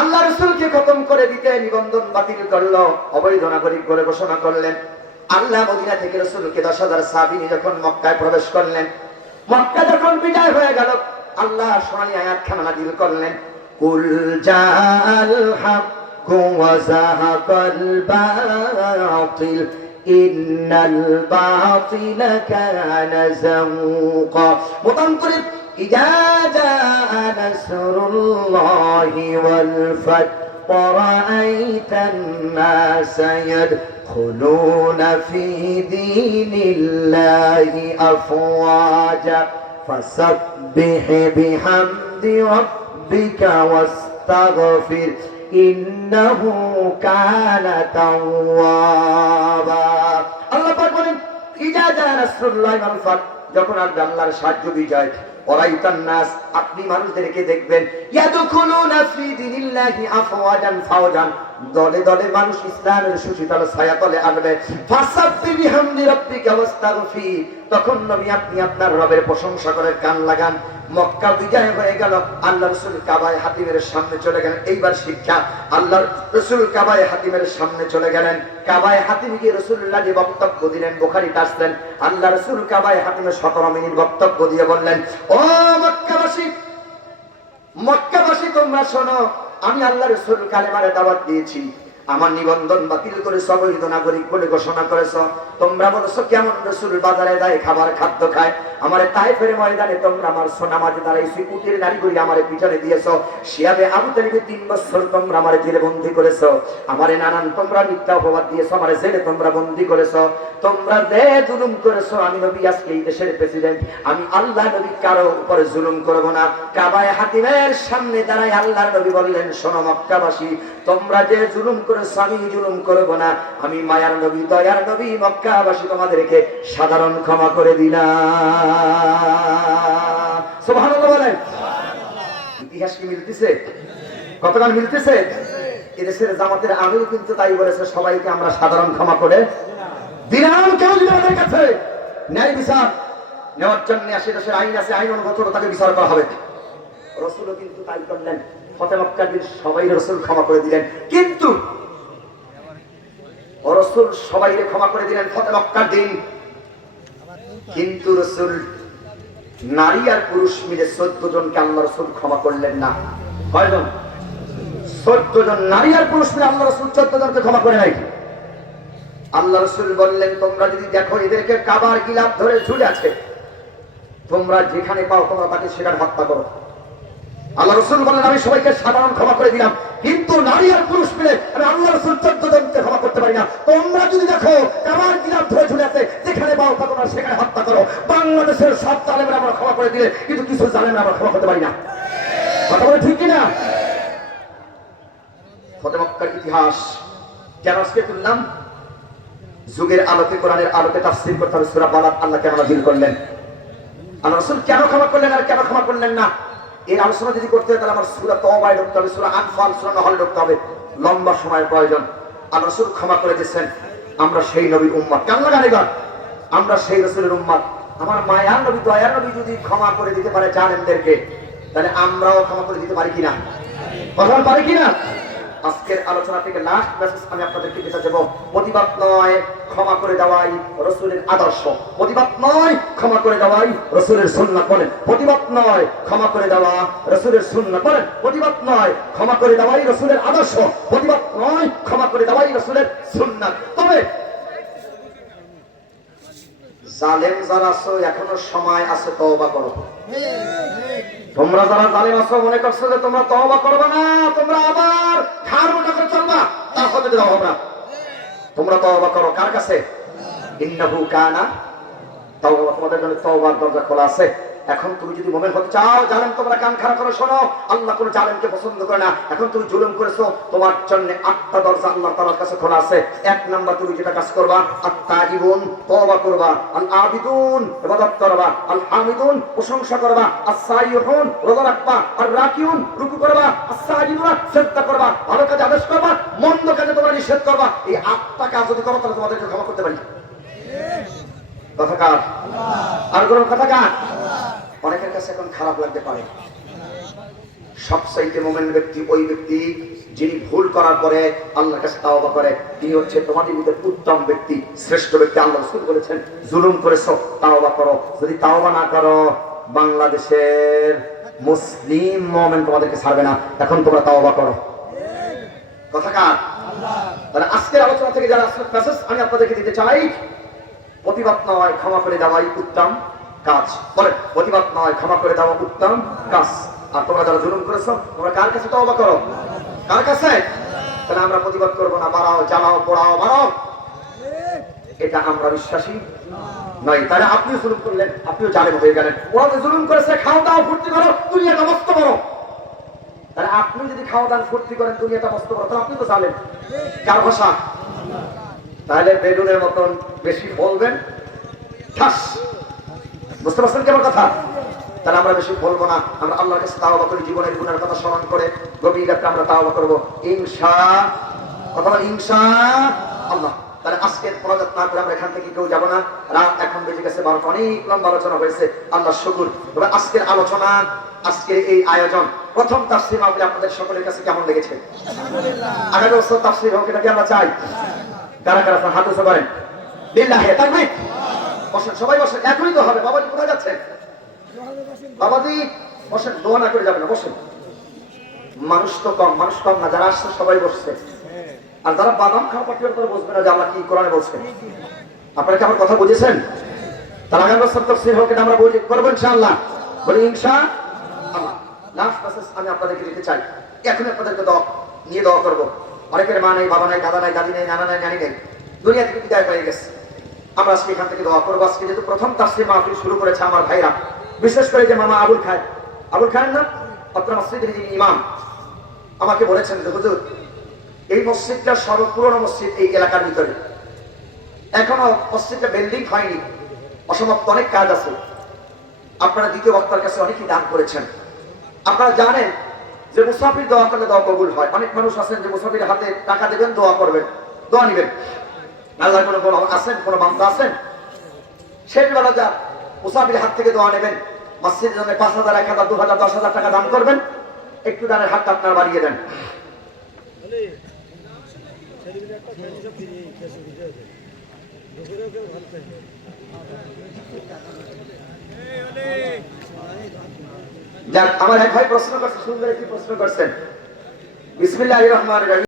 আল্লাহ রাসূলকে খতম করে দিতে নিবন্ধন বাতিল করলো, অবৈধ নাগরিক বলে ঘোষণা করলেন। আল্লাহ মদিনা থেকে রাসূলকে 10,000 সাহাবী নিয়ে যখন মক্কায় প্রবেশ করলেন, মক্কা যখন বিজয় হয়ে গেল, আল্লাহ সোনালী আয়াতখানা নাযিল করলেন, কুল জাআল হাক্কু ওয়া যাহাকাল বাতিল ইন্নাল বাতিলা কানা যাউকা। মতান্তরে ইযা জাআ নাসরুল্লাহি ওয়াল ফাত ورأيت الناس يدخلون في دين الله أفواجا فسبح بحمد ربك واستغفر إنه كان توابا। আল্লাহ পাক বলেন ইজা জা নাসরুল্লাহি ওয়াল ফাত, যখন আসবে আল্লাহর সাহায্য বিজয়, ওরাইতান নাস, আপনি মানুষদেরকে দেখবেন, ইয়াদখুলুনা ফি দীনিল্লাহি আফওয়াজান ফাওজান, দলে দলে মানুষ ইসলামের সুশীতল ছায়াতলে আসবে। ফাসাব্বিহ বিহামদি রাব্বিকা ওয়াস্তাগফির, তখন নবী আপনি আপনার রবের প্রশংসা করে গান লাগান। মক্কা বিজয় হয়ে গেল, আল্লাহ রাসূল কাবায়ে হাতিমের সামনে চলে গেলেন। এইবার শিক্ষা, আল্লাহ রাসূল কাবায়ে হাতিমের সামনে চলে গেলেন। কাবায়ে হাতিমে গিয়ে রাসূলুল্লাহ যে বক্তব্য দিলেন, বুখারীতে আসলেন, আল্লাহ রাসূল কাবায়ে হাতিমে 17 মিনিট বক্তব্য দিয়ে বললেন, ও মক্কাবাসী, মক্কাবাসী তোমরা শোনো, আমি আল্লাহ রাসূল কালেমারে দাওয়াত দিয়েছি, আমার নিবন্ধন বাতিল করে অবৈধ নাগরিক বলে ঘোষণা করেছো। তোমরা বলেছো কেমন রাসূল বাজারে যায় খাবার খাদ্য খায়, আমার তায়েফের ময়দানে তোমরা আমার নামাজে দাঁড়াইছি, উটের নারী করে আমার পিছনে দিয়েছো, শিয়াবে আবু তালিবে 3 বছর তোমরা আমার জেলে বন্দী করেছো, আমারে নানান তোমরা মিথ্যা অপবাদ দিয়েছো, আমার জেলে তোমরা বন্দী করেছো, তোমরা যে জুলুম করেছো, আমি নবী আজকে এই দেশের প্রেসিডেন্ট, আমি আল্লাহ নবী কারো উপরে জুলুম করব না। কাবায়ে হাতিমের সামনে দাঁড়ায় আল্লাহর নবী বললেন, শোনো মক্কাবাসী, তোমরা যে জুলুম করেছো আমি জুলুম করব না, আমি মায়ার নবী দয়ার নবী মক্কাবাসী তোমাদেরকে সাধারণ ক্ষমা করে দিলাম। সুবহানাল্লাহ বলেন। ইতিহাস কি মিলতেছে? কতক্ষণ মিলতেছে? এদেশের জামাতের আমিও কিন্তু তাই বলেছে, সবাইকে আমরা সাধারণ ক্ষমা করে দিলাম। কেউ যদি আমাদের কাছে ন্যায় বিচার নেওয়ার জন্য আসে, দেশের আইন আছে, আইন অনুগত তাকে বিচার করা হবে। রাসূলও কিন্তু তাই করলেন, ফতে মক্কার দিন সবাই রাসূল ক্ষমা করে দিলেন, কিন্তু রাসূল সবাইকে ক্ষমা করে দিলেন ফতে মক্কার দিন, কিন্তু রাসূল নারী আর পুরুষ মিলে 14 জনকে আল্লাহ রাসূল ক্ষমা করলেন না। কয়জন? 14 জন। নারী আর পুরুষ মিলে আল্লাহ রাসূল 14 জনকে ক্ষমা করে নাই। আল্লাহ রাসূল বললেন, তোমরা যদি দেখো এদেরকে কাবার গিলাফ ধরে ঝুলে আছে, তোমরা যেখানে পাও তোমরা তাকে সেখানে হত্যা করো। আল্লাহ রাসূল বললেন, আমি সবাইকে সাধারণ ক্ষমা করে দিলাম, কিন্তু নারী আর পুরুষ মিলে আমি আল্লাহ রাসূল 14 জনকে ক্ষমা করতে পারি না। তোমরা যদি দেখো কাবার গিলাফ ধরে ঝুলে আছে, যেখানে পাও তোমরা সেখানে হত্যা করো। বাংলাদেশের সব জালেমরা আমরা ক্ষমা করে দিলে, কিন্তু কিছু জালেমরা আমরা ক্ষমা করতে পারি না। কথা বলে ঠিক কিনা? ফতে মক্কার ইতিহাস কেন আজকে তুললাম? যুগের আলোকে, কোরআনের আলোকে তাফসীর করতে হবে। সূরা বালাদ আল্লাহ কেন নাযিল করলেন, আল্লাহ রাসূল কেন ক্ষমা করলেন আর কেন ক্ষমা করলেন না, এর আলোচনা যদি করতে হয় তাহলে আমার সূরা তাওবায় ঢুকতে হবে, সূরা আনফাল, সূরা নহল ঢুকতে হবে, লম্বা সময়ের প্রয়োজন। আল্লাহ রাসূল ক্ষমা করে দিয়েছেন, আমরা সেই নবীর উম্মত। কেন জানেন? আমরা সেই রাসূলের উম্মত। আমার মায়ার নবী দয়ার নবী যদি ক্ষমা করে দিতে পারে জালেমদেরকে, তাহলে আমরাও ক্ষমা করে দিতে পারি কিনা? কথা পারি কিনা? আজকের আলোচনা থেকে লাস্ট মেসেজ আমি আপনাদেরকে দিতে চাইব, প্রতিবাদ নয় ক্ষমা করে দেওয়াই রাসূলের আদর্শ, প্রতিবাদ নয় ক্ষমা করে দেওয়াই রাসূলের সুন্নাত। বলেন, প্রতিবাদ নয় ক্ষমা করে দেওয়া রাসূলের সুন্নাত। বলেন, প্রতিবাদ নয় ক্ষমা করে দেওয়াই রাসূলের আদর্শ, প্রতিবাদ নয় ক্ষমা করে দেওয়াই রাসূলের সুন্নাত। তবে জালেম যারা আছো, এখনো সময় আছে, তওবা করো। তোমরা যারা জালেম আছো, মনে করছো যে তোমরা তওবা করবে না, তোমরা আবার খার মোটা করে চলবা, তা হতে দেওয়া হবে না। তোমরা তওবা করো কার কাছে? ইন্নাহু কানা তাওবা। তোমাদের জন্য তওবার দরজা খোলা আছে। এখন তুমি যদি মুমিন হতে চাও, জালেম তোমরা কান খাড়া করো, শোনো, আল্লাহ কোন জালেমকে পছন্দ করে না। এখন তুমি জুলুম করেছো, তোমার জন্য 8টা দরজা আল্লাহ তাআলার কাছে খোলা আছে। 1 নাম্বার, তুমি যেটা কাজ করবা, আত-তাইবুন তওবা করবা, আল-আবিদুন ইবাদত করবা, আল-হামিদুন প্রশংসা করবা, আস-সাইয়ুহুন রোজা রাখবা, আর-রাকিউন রুকু করবা, আস-সাজিদুন সিজদা করবা, ভালো কাজে আদেশ করবা, মন্দ কাজে তোমরা নিষেধ করবা। এই 8টা কাজ যদি করো তাহলে তোমাদেরকে ক্ষমা করতে পারি। কথা কার? আর কোন কথা কার? অনেকের কাছে এখন খারাপ লাগতে পারে, সবচাইতে মুমিন ব্যক্তি ওই ব্যক্তি যিনি ভুল করার পরে আল্লাহর কাছে তাওবা করে তিনি হচ্ছে তোমাদের ভিতরে উত্তম ব্যক্তি, শ্রেষ্ঠ ব্যক্তি। আল্লাহ রাসূল বলেছেন জুলুম করেছো তাওবা করো, যদি তাওবা না করো বাংলাদেশের মুসলিম মুমিন তোমাদেরকে ছাড়বে না। এখন তোমরা তাওবা করো। কথা কার? তাহলে আজকের আলোচনা থেকে যারা আসলে মেসেজ আমি আপনাদেরকে দিতে চাই, প্রতিবাদ নয় ক্ষমা করে দেওয়াই উত্তম কাজ। বলেন প্রতিবাদ নয় ক্ষমা করে দেওয়া উত্তম কাজ। আর তোমরা যারা জুলুম করেছো তোমরা কার কাছে তওবা করো? কার কাছে? তাহলে আমরা প্রতিবাদ করবো না, বাড়াও জ্বালাও পোড়াও মারাও, এটা আমরা বিশ্বাসী নয়। তাহলে আপনিও জুলুম করলেন, আপনিও জালেম হয়ে গেলেন। ওরা তো জুলুম করেছে, খাও দাও ফুর্তি করো, দুনিয়াটা মস্ত করো। তাহলে আপনি যদি খাওয়া দান ফুর্তি করেন দুনিয়াটা মস্ত করো, তাহলে আপনি তো জালেম। কার ভাষা? তাহলে বেলুনের মতন বেশি বলবেন ঠাস। বুঝতে পারছেন কেমন কথা? তাহলে আমরা বেশি বলবো না, আমরা আল্লাহর কাছে তাওবা করি, জীবনের গুনাহের কথা স্মরণ করে গভীর রাতে আমরা তাওবা করব ইনশাআল্লাহ। ইনশাআল্লাহ। তাহলে আজকের প্রজাত না করে আমরা এখান থেকে কেউ যাবো না। রাত এখন বেজে গেছে 12টা, অনেক লম্বা আলোচনা হয়েছে, আল্লাহর শুকর। তবে আজকের আলোচনা, আজকের এই আয়োজন, প্রথম তাফসীর মাহফিল আপনাদের সকলের কাছে কেমন লেগেছে? আগামী বছর তাফসীর হোক, এটা কি আমরা চাই? কারা কারা হাত উঁচু করেন? বিল্লাহি তাকবীর। বসেন সবাই বসেন, এখনই তো হবে। বাবাজি কোথায় যাচ্ছেন? বাবাজি বসেন, দোয়া না করে যাবেন না, বসেন। মানুষ তো কম, মানুষ কম না, যারা আসছে সবাই বসছে। আর যারা বাদাম খাওয়া পাঠিয়ে করে বসবে না যে আল্লাহ কি কোরআনে বলছেন। আপনারা কি আমার কথা বুঝেছেন? তাহলে আগামী বছর তাফসীর হোক, এটা আমরা করবো ইনশাআল্লাহ। বলি ইনশাআল্লাহ। লাস্ট মেসেজ আমি আপনাদেরকে দিতে চাই, এখন আপনাদেরকে নিয়ে দোয়া করবো। অনেকের মা নেই, বাবা নাই, দাদা নাই, দাদি নেই, নানা নাই, নানি নেই, দুনিয়া থেকে বিদায় পেয়ে গেছে। আমরা আজকে এখান থেকে দোয়া করবো। আজকে যেহেতু প্রথম তাফসীর মাহফিল শুরু করেছে আমার ভাইরা, বিশেষ করে যে মামা আবুল খায়ের না আপনার মসজিদের যিনি ইমাম, আমাকে বলেছেন যে হুজুর এই মসজিদটা সর্বপুরনো মসজিদ এই এলাকার ভিতরে, এখনো মসজিদটা বিল্ডিং হয়নি, অসমাপ্ত অনেক কাজ আছে। আপনারা দ্বিতীয় বক্তার কাছে অনেকেই দান করেছেন। আপনারা জানেন যে মুসাফির দোয়া করলে দোয়া কবুল হয়। অনেক মানুষ আছেন যে মুসাফির হাতে টাকা দেবেন, দোয়া করবেন, দোয়া নিবেন। আল্লাহ কোনো বড় আছেন, কোনো বান্দা আছেন সেই বেলা যা মুসাফির হাত থেকে দোয়া নেবেন, মসজিদের জন্য 5,000, 1,000, 2,000, 10,000 টাকা দান করবেন, একটু দানের হাতটা আপনার বাড়িয়ে দেন। যাক, আমার এক ভাই প্রশ্ন করছে, সুন্দর একটি প্রশ্ন করছেন। বিসমিল্লাহির রহমানির রহিম।